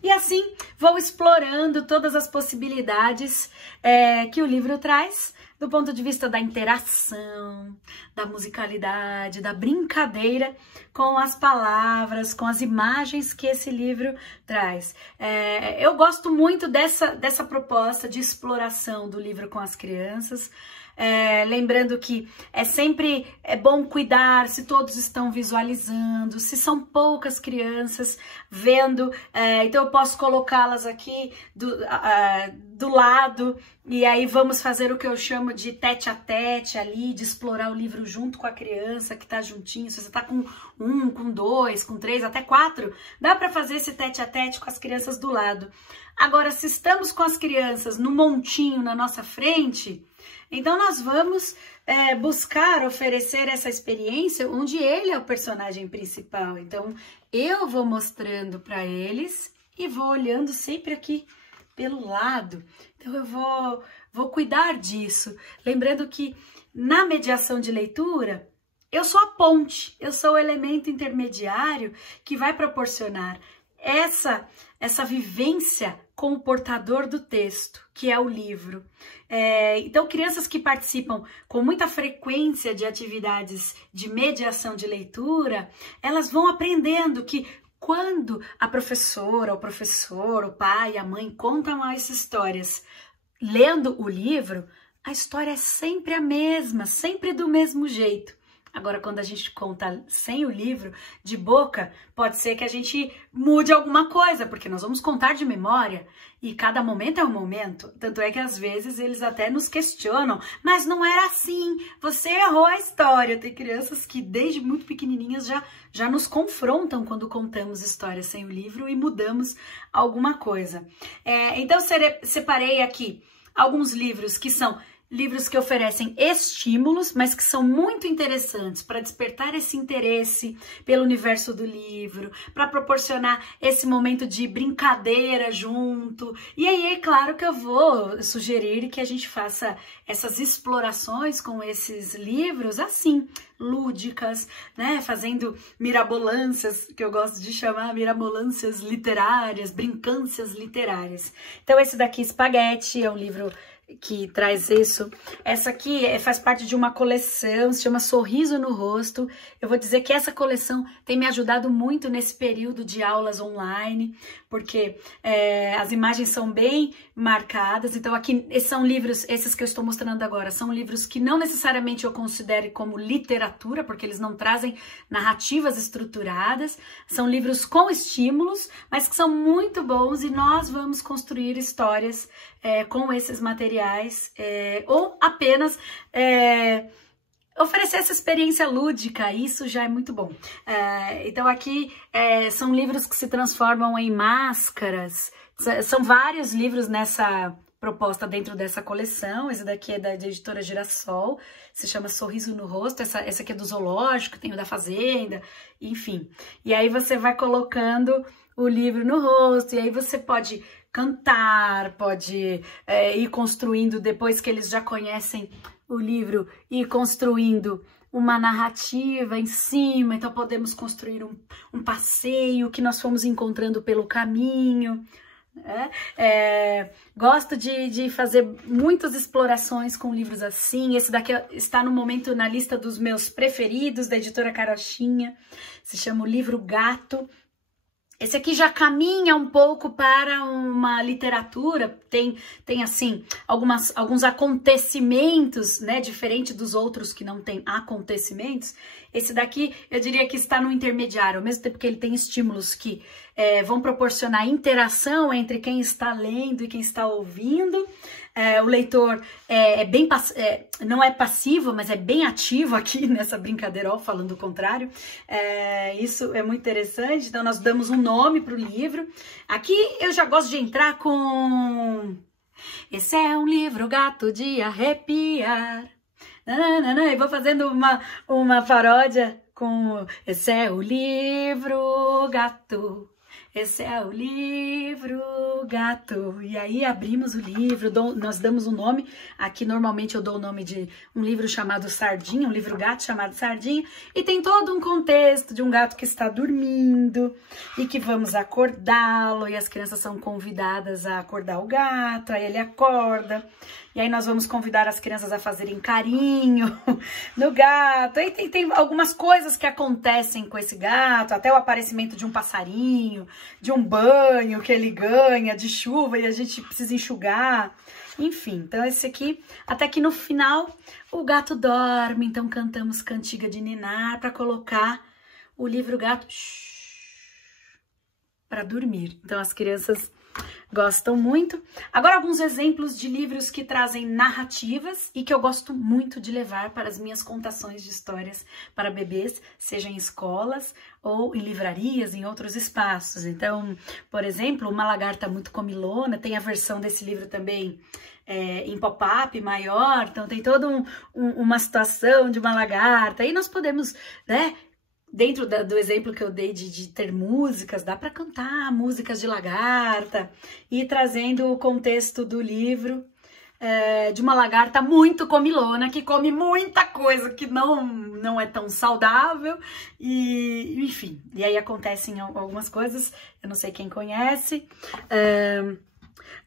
E assim vou explorando todas as possibilidades que o livro traz, do ponto de vista da interação, da musicalidade, da brincadeira com as palavras, com as imagens que esse livro traz. Eu gosto muito dessa proposta de exploração do livro com as crianças. Lembrando que sempre é bom cuidar se todos estão visualizando, se são poucas crianças vendo, então eu posso colocá-las aqui do lado, e aí vamos fazer o que eu chamo de tete a tete ali, de explorar o livro junto com a criança que está juntinho. Se você está com 1, com 2, com 3, até 4, dá para fazer esse tete a tete com as crianças do lado. Agora, se estamos com as crianças no montinho na nossa frente, então nós vamos buscar oferecer essa experiência onde ele é o personagem principal. Então eu vou mostrando para eles e vou olhando sempre aqui pelo lado. Então eu vou cuidar disso. Lembrando que na mediação de leitura, eu sou a ponte, eu sou o elemento intermediário que vai proporcionar essa vivência com o portador do texto, que é o livro. Então, crianças que participam com muita frequência de atividades de mediação de leitura, elas vão aprendendo que quando a professora, o professor, o pai, a mãe contam as histórias lendo o livro, a história é sempre a mesma, sempre do mesmo jeito. Agora, quando a gente conta sem o livro, de boca, pode ser que a gente mude alguma coisa, porque nós vamos contar de memória e cada momento é um momento. Tanto é que às vezes eles até nos questionam, mas não era assim, você errou a história. Tem crianças que desde muito pequenininhas já nos confrontam quando contamos histórias sem o livro e mudamos alguma coisa. Então, separei aqui alguns livros que são livros que oferecem estímulos, mas que são muito interessantes para despertar esse interesse pelo universo do livro, para proporcionar esse momento de brincadeira junto. E aí é claro que eu vou sugerir que a gente faça essas explorações com esses livros assim, lúdicas, né? Fazendo mirabolâncias, que eu gosto de chamar mirabolâncias literárias, brincâncias literárias. Então esse daqui, Espaguete, é um livro que traz isso. Essa aqui faz parte de uma coleção, se chama Sorriso no Rosto. Eu vou dizer que essa coleção tem me ajudado muito nesse período de aulas online, porque as imagens são bem marcadas. Então aqui, esses são livros, esses que eu estou mostrando agora, são livros que não necessariamente eu considere como literatura, porque eles não trazem narrativas estruturadas, são livros com estímulos, mas que são muito bons e nós vamos construir histórias com esses materiais, ou apenas oferecer essa experiência lúdica, isso já é muito bom. Então aqui são livros que se transformam em máscaras, são vários livros nessa proposta dentro dessa coleção. Esse daqui é da editora Girassol, se chama Sorriso no Rosto, essa aqui é do Zoológico, tem o da Fazenda, enfim. E aí você vai colocando o livro no rosto, e aí você pode cantar, pode ir construindo, depois que eles já conhecem o livro, ir construindo uma narrativa em cima. Então podemos construir um passeio que nós fomos encontrando pelo caminho. Gosto de fazer muitas explorações com livros assim. Esse daqui está no momento na lista dos meus preferidos, da editora Carochinha, se chama o livro Gato. Esse aqui já caminha um pouco para uma literatura, tem assim, alguns acontecimentos, né, diferente dos outros que não tem acontecimentos. Esse daqui, eu diria que está no intermediário, ao mesmo tempo que ele tem estímulos que vão proporcionar interação entre quem está lendo e quem está ouvindo. O leitor não é passivo, mas é bem ativo aqui nessa brincadeira, ó, falando o contrário. Isso é muito interessante. Então nós damos um nome para o livro. Aqui eu já gosto de entrar com... Esse é um livro gato de arrepiar. E vou fazendo uma paródia com... Esse é o livro gato. Esse é o livro gato. E aí abrimos o livro, nós damos um nome. Aqui normalmente eu dou o nome de um livro chamado Sardinha, um livro gato chamado Sardinha. E tem todo um contexto de um gato que está dormindo e que vamos acordá-lo. E as crianças são convidadas a acordar o gato, aí ele acorda. E aí nós vamos convidar as crianças a fazerem carinho no gato. Aí tem algumas coisas que acontecem com esse gato, até o aparecimento de um passarinho, de um banho que ele ganha, de chuva, e a gente precisa enxugar. Enfim, então esse aqui, até que no final o gato dorme, então cantamos Cantiga de Ninar para colocar o livro Gato para dormir. Então as crianças gostam muito. Agora alguns exemplos de livros que trazem narrativas e que eu gosto muito de levar para as minhas contações de histórias para bebês, seja em escolas ou em livrarias, em outros espaços. Então, por exemplo, Uma Lagarta Muito Comilona, tem a versão desse livro também em pop-up maior, então tem toda uma situação de uma lagarta, aí nós podemos, né, dentro do exemplo que eu dei de ter músicas, dá para cantar músicas de lagarta e trazendo o contexto do livro de uma lagarta muito comilona, que come muita coisa que não é tão saudável, e enfim, e aí acontecem algumas coisas, eu não sei quem conhece.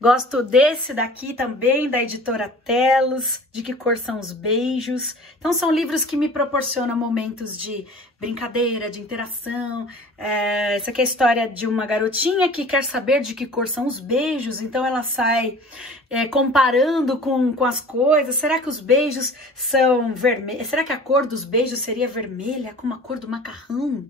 Gosto desse daqui também, da editora Telos, De Que Cor São os Beijos. Então são livros que me proporcionam momentos de brincadeira, de interação. Essa aqui é a história de uma garotinha que quer saber de que cor são os beijos, então ela sai comparando com as coisas. Será que os beijos são vermelhos? Será que a cor dos beijos seria vermelha como a cor do macarrão?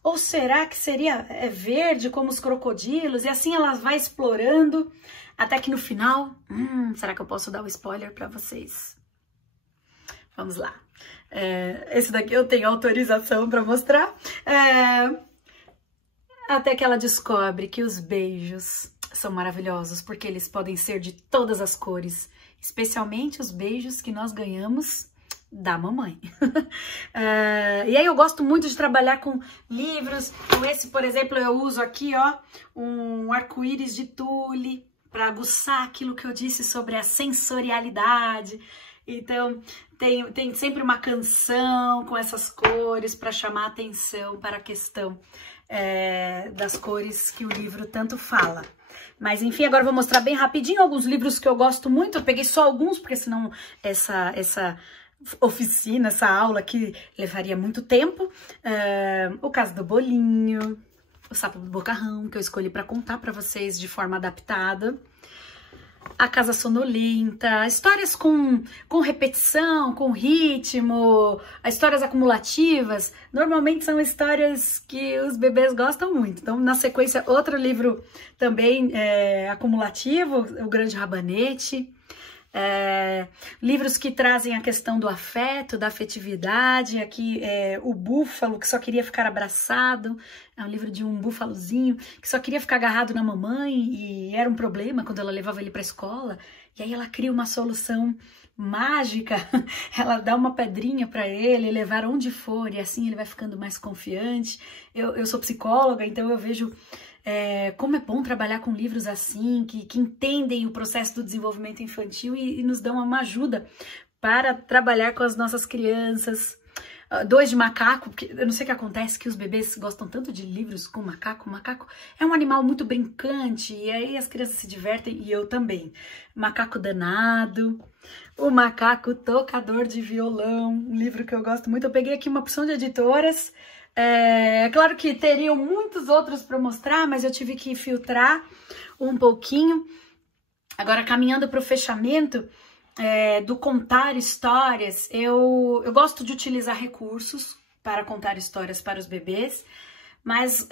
Ou será que seria verde como os crocodilos? E assim ela vai explorando até que no final... será que eu posso dar um spoiler para vocês? Vamos lá. Esse daqui eu tenho autorização para mostrar. Até que ela descobre que os beijos são maravilhosos porque eles podem ser de todas as cores especialmente os beijos que nós ganhamos da mamãe. E aí eu gosto muito de trabalhar com livros. Com esse, por exemplo, eu uso aqui, ó, um arco-íris de tule para aguçar aquilo que eu disse sobre a sensorialidade. Então, tem sempre uma canção com essas cores para chamar atenção para a questão das cores que o livro tanto fala. Mas enfim, agora eu vou mostrar bem rapidinho alguns livros que eu gosto muito. Eu peguei só alguns, porque senão essa oficina, essa aula aqui levaria muito tempo. O Caso do Bolinho, O Sapo do Bocarrão, que eu escolhi para contar para vocês de forma adaptada. A Casa Sonolenta, histórias com repetição, com ritmo, histórias acumulativas, normalmente são histórias que os bebês gostam muito. Então, na sequência, outro livro também acumulativo, O Grande Rabanete. Livros que trazem a questão do afeto, da afetividade. Aqui O Búfalo, que só queria ficar abraçado. É um livro de um búfalozinho que só queria ficar agarrado na mamãe e era um problema quando ela levava ele para a escola. E aí ela cria uma solução mágica, ela dá uma pedrinha para ele levar onde for e assim ele vai ficando mais confiante. Eu sou psicóloga, então eu vejo como é bom trabalhar com livros assim, que entendem o processo do desenvolvimento infantil e nos dão uma ajuda para trabalhar com as nossas crianças. Dois de Macaco, porque eu não sei o que acontece, que os bebês gostam tanto de livros com macaco. O macaco é um animal muito brincante, e aí as crianças se divertem, e eu também. Macaco Danado, O Macaco Tocador de Violão, um livro que eu gosto muito. Eu peguei aqui uma opção de editoras. É claro que teriam muitos outros para mostrar, mas eu tive que filtrar um pouquinho. Agora, caminhando para o fechamento do contar histórias, eu gosto de utilizar recursos para contar histórias para os bebês, mas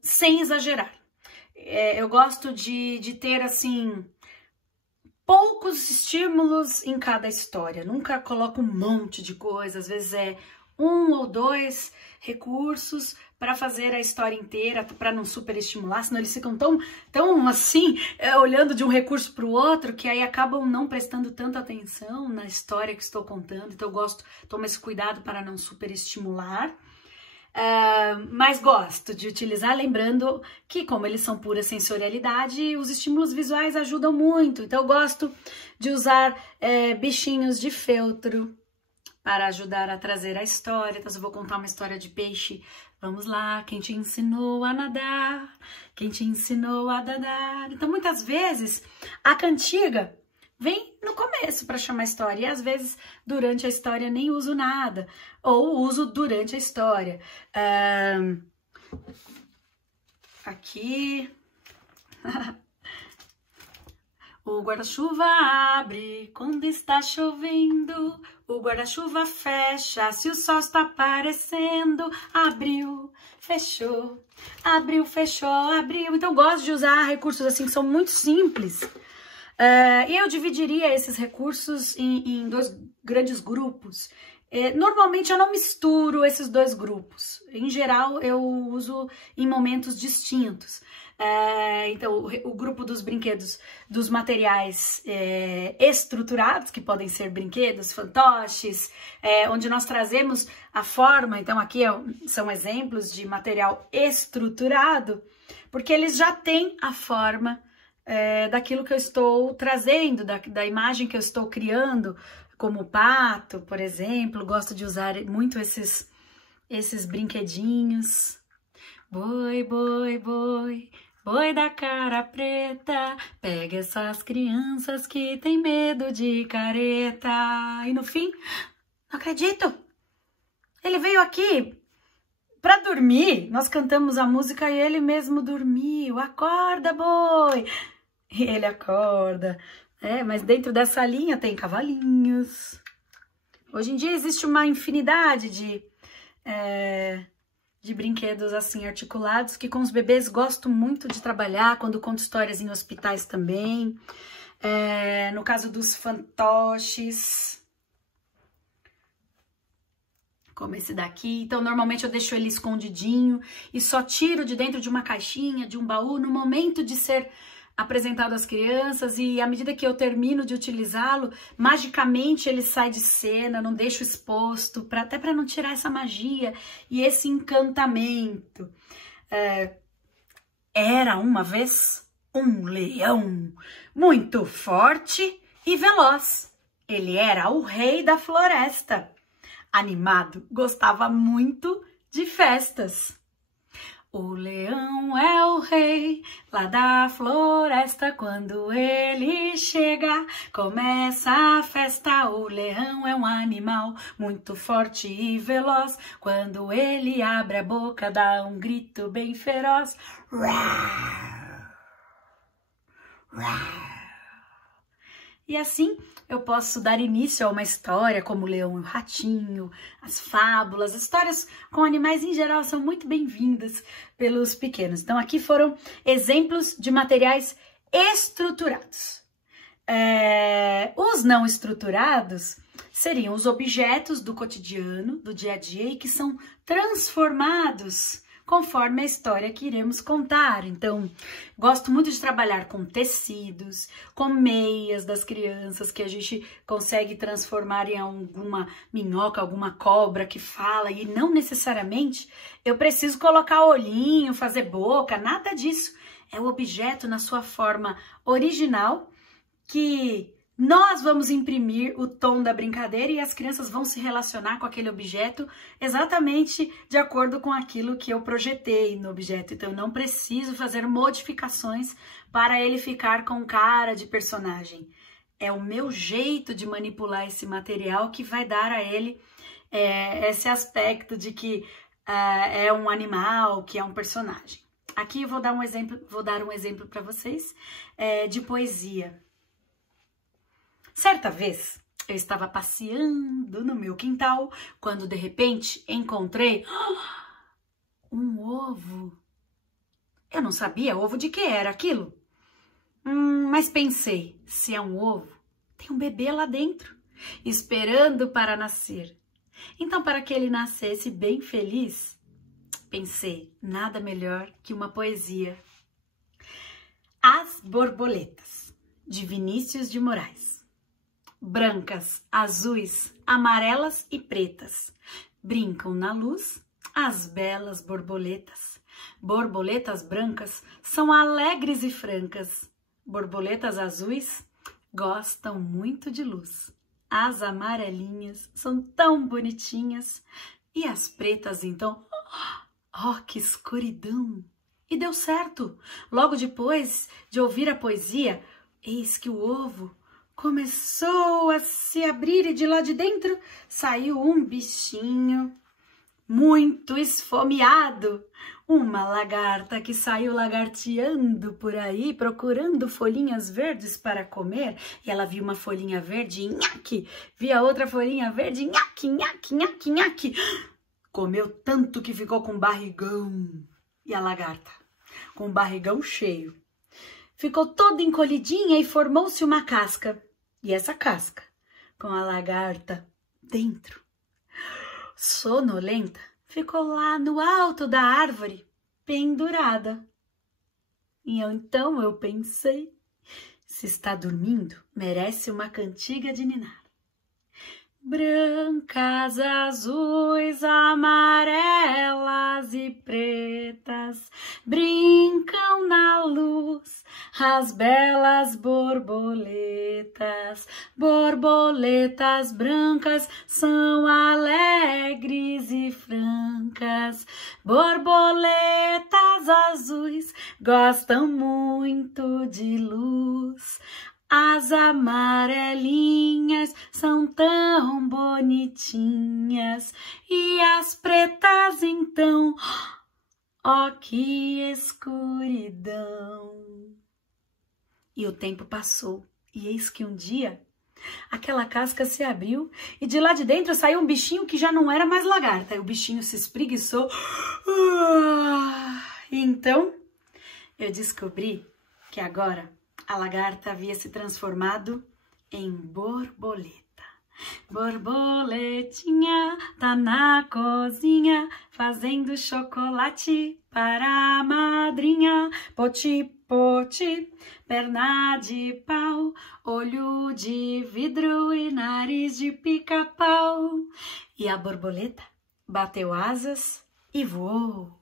sem exagerar. Eu gosto de ter, assim, poucos estímulos em cada história. Nunca coloco um monte de coisa, às vezes um ou dois recursos para fazer a história inteira, para não superestimular, senão eles ficam tão assim, olhando de um recurso para o outro, que aí acabam não prestando tanta atenção na história que estou contando. Então eu tomo esse cuidado para não superestimular. Mas gosto de utilizar, lembrando que como eles são pura sensorialidade, os estímulos visuais ajudam muito. Então eu gosto de usar bichinhos de feltro para ajudar a trazer a história. Então, se eu vou contar uma história de peixe, vamos lá, quem te ensinou a nadar? Quem te ensinou a nadar? Então, muitas vezes, a cantiga vem no começo para chamar a história, e às vezes, durante a história, nem uso nada, ou uso durante a história. Aqui... O guarda-chuva abre quando está chovendo, o guarda-chuva fecha se o sol está aparecendo. Abriu, fechou, abriu, fechou, abriu. Então, eu gosto de usar recursos assim que são muito simples. E eu dividiria esses recursos em dois grandes grupos. Normalmente eu não misturo esses dois grupos. Em geral, eu uso em momentos distintos. Então, o grupo dos brinquedos, dos materiais estruturados, que podem ser brinquedos, fantoches, onde nós trazemos a forma. Então, aqui são exemplos de material estruturado, porque eles já têm a forma daquilo que eu estou trazendo, da imagem que eu estou criando, como o pato, por exemplo. Gosto de usar muito esses brinquedinhos. Boi, boi, boi, boi da cara preta, pega essas crianças que tem medo de careta. E no fim, não acredito, ele veio aqui para dormir. Nós cantamos a música e ele mesmo dormiu. Acorda, boi! E ele acorda. Mas dentro dessa linha tem cavalinhos. Hoje em dia existe uma infinidade de brinquedos assim articulados, que com os bebês gosto muito de trabalhar, quando conto histórias em hospitais também. No caso dos fantoches, como esse daqui. Então, normalmente eu deixo ele escondidinho e só tiro de dentro de uma caixinha, de um baú, no momento de ser apresentado às crianças e à medida que eu termino de utilizá-lo, magicamente ele sai de cena, não deixo exposto, até para não tirar essa magia e esse encantamento. Era uma vez um leão muito forte e veloz. Ele era o rei da floresta. Animado, gostava muito de festas. O leão é o rei lá da floresta, quando ele chega, começa a festa. O leão é um animal muito forte e veloz, quando ele abre a boca dá um grito bem feroz. E assim eu posso dar início a uma história como o Leão e o Ratinho, as fábulas, histórias com animais em geral são muito bem-vindas pelos pequenos. Então aqui foram exemplos de materiais estruturados. Os não estruturados seriam os objetos do cotidiano, do dia a dia e que são transformados conforme a história que iremos contar. Então, gosto muito de trabalhar com tecidos, com meias das crianças que a gente consegue transformar em alguma minhoca, alguma cobra que fala e não necessariamente eu preciso colocar olhinho, fazer boca, nada disso. É o objeto na sua forma original que nós vamos imprimir o tom da brincadeira e as crianças vão se relacionar com aquele objeto exatamente de acordo com aquilo que eu projetei no objeto. Então, eu não preciso fazer modificações para ele ficar com cara de personagem. É o meu jeito de manipular esse material que vai dar a ele esse aspecto de que é um animal, que é um personagem. Aqui eu vou dar um exemplo para vocês de poesia. Certa vez, eu estava passeando no meu quintal, quando de repente encontrei um ovo. Eu não sabia ovo de que era aquilo, mas pensei, se é um ovo, tem um bebê lá dentro, esperando para nascer. Então, para que ele nascesse bem feliz, pensei, nada melhor que uma poesia. As Borboletas, de Vinícius de Moraes. Brancas, azuis, amarelas e pretas, brincam na luz as belas borboletas. Borboletas brancas são alegres e francas, borboletas azuis gostam muito de luz. As amarelinhas são tão bonitinhas e as pretas então, oh, que escuridão! E deu certo, logo depois de ouvir a poesia, eis que o ovo começou a se abrir e de lá de dentro saiu um bichinho muito esfomeado. Uma lagarta que saiu lagarteando por aí, procurando folhinhas verdes para comer. E ela viu uma folhinha verde, nhaque, via outra folhinha verde, nhaque, nhaque, nhaque, nhaque. Comeu tanto que ficou com barrigão. E a lagarta, com o barrigão cheio, ficou toda encolhidinha e formou-se uma casca. E essa casca, com a lagarta dentro, sonolenta, ficou lá no alto da árvore, pendurada. E então eu pensei, se está dormindo, merece uma cantiga de ninar. Brancas, azuis, amarelas e pretas brincam na luz as belas borboletas. Borboletas brancas são alegres e francas. Borboletas azuis gostam muito de luz. As amarelinhas são tão bonitinhas e as pretas então, ó que escuridão. E o tempo passou e eis que um dia aquela casca se abriu e de lá de dentro saiu um bichinho que já não era mais lagarta. E o bichinho se espreguiçou. E então eu descobri que agora a lagarta havia se transformado em borboleta. Borboletinha tá na cozinha, fazendo chocolate para a madrinha. Poti, poti, perna de pau, olho de vidro e nariz de pica-pau. E a borboleta bateu asas e voou.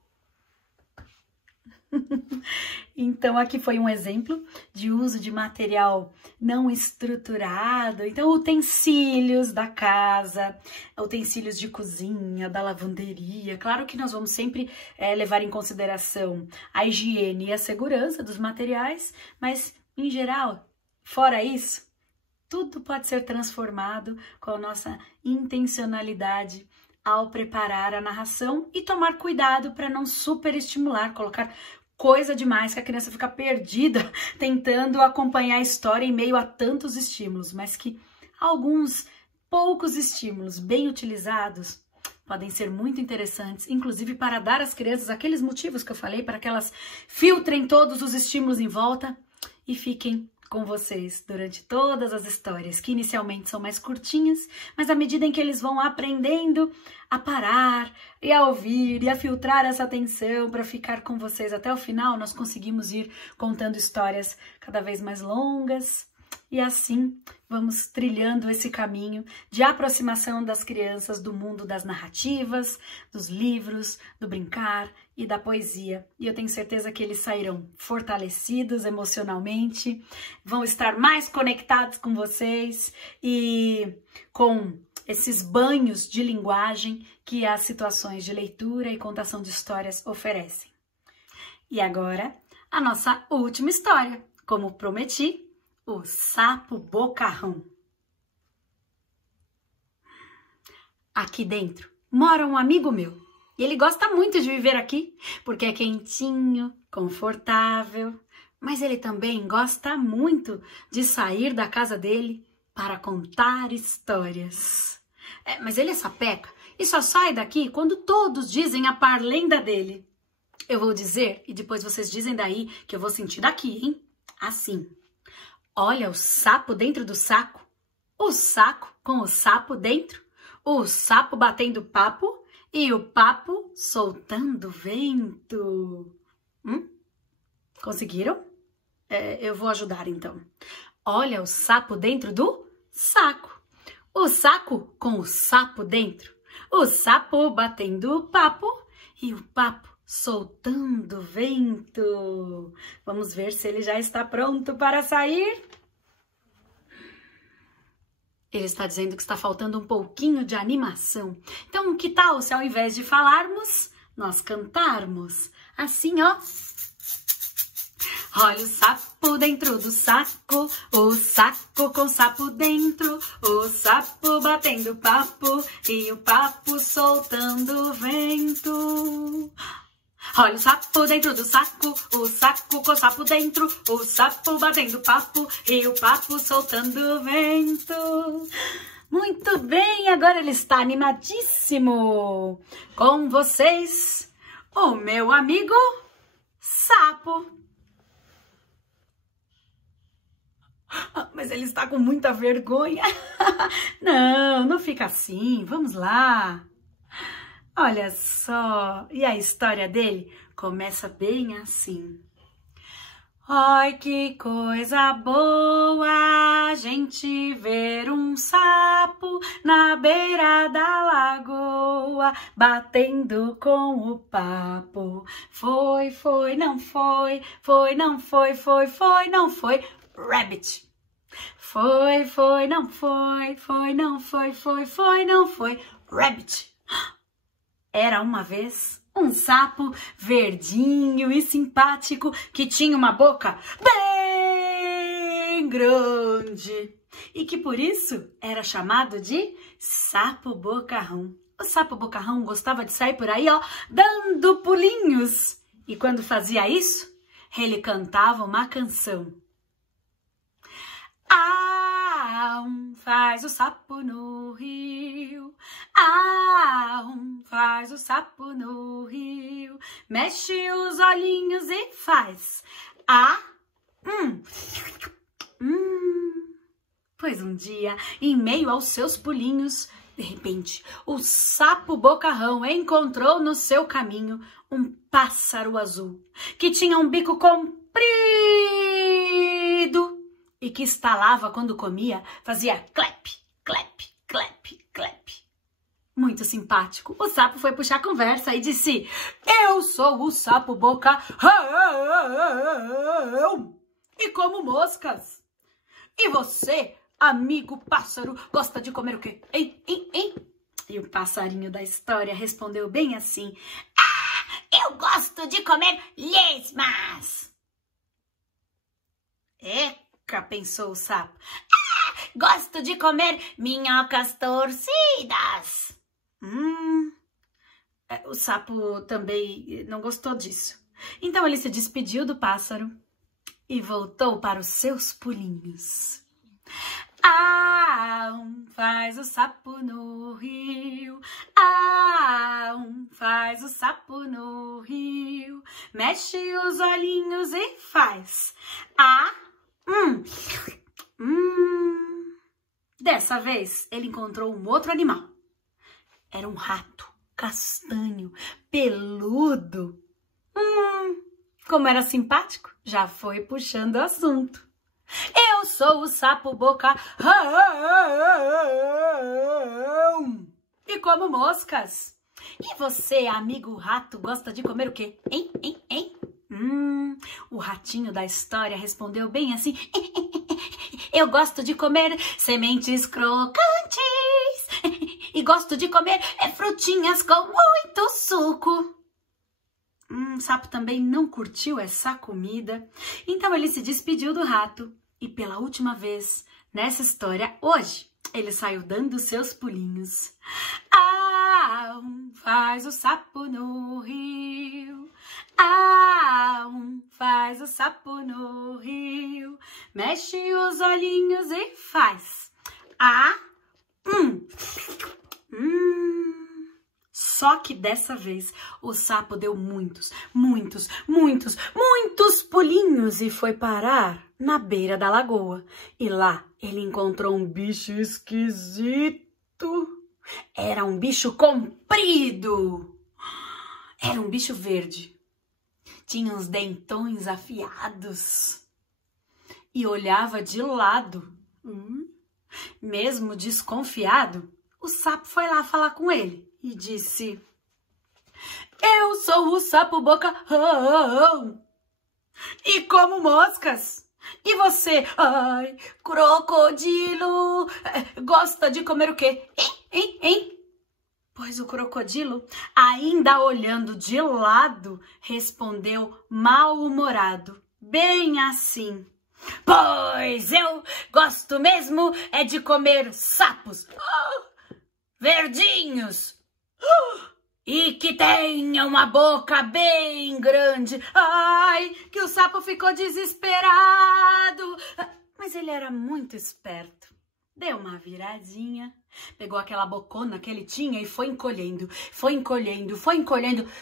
Então, aqui foi um exemplo de uso de material não estruturado. Então, utensílios da casa, utensílios de cozinha, da lavanderia. Claro que nós vamos sempre levar em consideração a higiene e a segurança dos materiais, mas, em geral, fora isso, tudo pode ser transformado com a nossa intencionalidade ao preparar a narração e tomar cuidado para não superestimular, colocar coisa demais que a criança fica perdida tentando acompanhar a história em meio a tantos estímulos, mas que alguns poucos estímulos bem utilizados podem ser muito interessantes, inclusive para dar às crianças aqueles motivos que eu falei, para que elas filtrem todos os estímulos em volta e fiquem com vocês durante todas as histórias, que inicialmente são mais curtinhas, mas à medida em que eles vão aprendendo a parar e a ouvir e a filtrar essa atenção para ficar com vocês até o final, nós conseguimos ir contando histórias cada vez mais longas e assim vamos trilhando esse caminho de aproximação das crianças do mundo das narrativas, dos livros, do brincar e da poesia. E eu tenho certeza que eles sairão fortalecidos emocionalmente, vão estar mais conectados com vocês e com esses banhos de linguagem que as situações de leitura e contação de histórias oferecem. E agora, a nossa última história, como prometi, o sapo bocarrão. Aqui dentro mora um amigo meu e ele gosta muito de viver aqui porque é quentinho, confortável, mas ele também gosta muito de sair da casa dele para contar histórias. Mas ele é sapeca e só sai daqui quando todos dizem a parlenda dele. Eu vou dizer e depois vocês dizem daí que eu vou sentir daqui, hein? Assim. Olha o sapo dentro do saco, o saco com o sapo dentro, o sapo batendo papo e o papo soltando vento. Conseguiram? Eu vou ajudar então. Olha o sapo dentro do saco, o saco com o sapo dentro, o sapo batendo papo e o papo soltando vento. Vamos ver se ele já está pronto para sair. Ele está dizendo que está faltando um pouquinho de animação. Então, que tal se ao invés de falarmos, nós cantarmos? Assim, ó. Olha o sapo dentro do saco, o saco com o sapo dentro, o sapo batendo papo e o papo soltando vento. Olha o sapo dentro do saco, o saco com o sapo dentro, o sapo batendo papo e o papo soltando vento. Muito bem, agora ele está animadíssimo. Com vocês, o meu amigo sapo. Mas ele está com muita vergonha. Não fica assim, vamos lá. Olha só, e a história dele começa bem assim. Ai, que coisa boa a gente ver um sapo na beira da lagoa, batendo com o papo. Foi, não foi, foi, não foi, foi, não foi, rabbit. Foi, não foi, não foi, não foi, rabbit. Era uma vez um sapo verdinho e simpático que tinha uma boca bem grande e que por isso era chamado de sapo bocarrão. O sapo bocarrão gostava de sair por aí, ó, dando pulinhos. E quando fazia isso, ele cantava uma canção. Faz o sapo no rio, faz o sapo no rio, mexe os olhinhos e faz Pois um dia, em meio aos seus pulinhos, De repente, o sapo bocarrão encontrou no seu caminho um pássaro azul que tinha um bico comprido e que estalava quando comia, fazia clep, clep, clep, clep. Muito simpático. O sapo foi puxar conversa e disse: eu sou o sapo bocarrão e como moscas. E você, amigo pássaro, gosta de comer o quê? Hein? E o passarinho da história respondeu bem assim: eu gosto de comer lesmas. Eca, pensou o sapo. Gosto de comer minhocas torcidas. O sapo também não gostou disso. Então ele se despediu do pássaro e voltou para os seus pulinhos. Faz o sapo no rio. Faz o sapo no rio. Mexe os olhinhos e faz. Dessa vez, ele encontrou um outro animal. Era um rato castanho, peludo. Como era simpático, já foi puxando o assunto. Eu sou o sapo bocarrão e como moscas. E você, amigo rato, gosta de comer o quê? Hein? O ratinho da história respondeu bem assim: eu gosto de comer sementes crocantes e gosto de comer frutinhas com muito suco. O sapo também não curtiu essa comida, então ele se despediu do rato e pela última vez nessa história, hoje, ele saiu dando seus pulinhos. Faz o sapo no rio. Faz o sapo no rio. Mexe os olhinhos e faz. Só que dessa vez o sapo deu muitos pulinhos e foi parar na beira da lagoa. E lá ele encontrou um bicho esquisito. Era um bicho comprido. Era um bicho verde. Tinha uns dentões afiados. E olhava de lado. Mesmo desconfiado, o sapo foi lá falar com ele e disse: eu sou o sapo bocarrão e como moscas. E você, crocodilo, gosta de comer o quê? Hein? Pois o crocodilo, ainda olhando de lado, respondeu mal-humorado, bem assim: pois eu gosto mesmo é de comer sapos verdinhos e que tenha uma boca bem grande. Que o sapo ficou desesperado. Mas ele era muito esperto. Deu uma viradinha, pegou aquela bocona que ele tinha e foi encolhendo.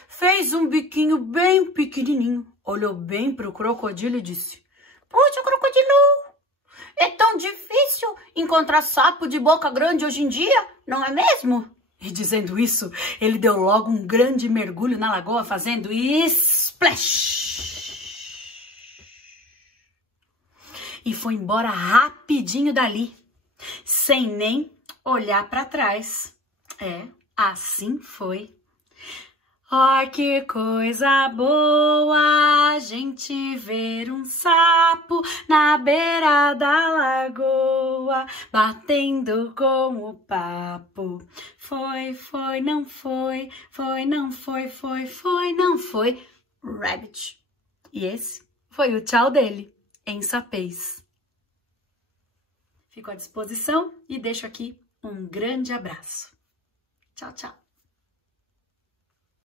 Fez um biquinho bem pequenininho. Olhou bem pro crocodilo e disse: puxa, crocodilo, é tão difícil encontrar sapo de boca grande hoje em dia, não é mesmo? E dizendo isso, ele deu logo um grande mergulho na lagoa, fazendo splash. E foi embora rapidinho dali, sem nem olhar para trás. Assim foi. Que coisa boa a gente ver um sapo na beira da lagoa, batendo com o papo. Foi, não foi, Rabbit. E esse foi o tchau dele, em sapês. Fico à disposição e deixo aqui um grande abraço. Tchau, tchau.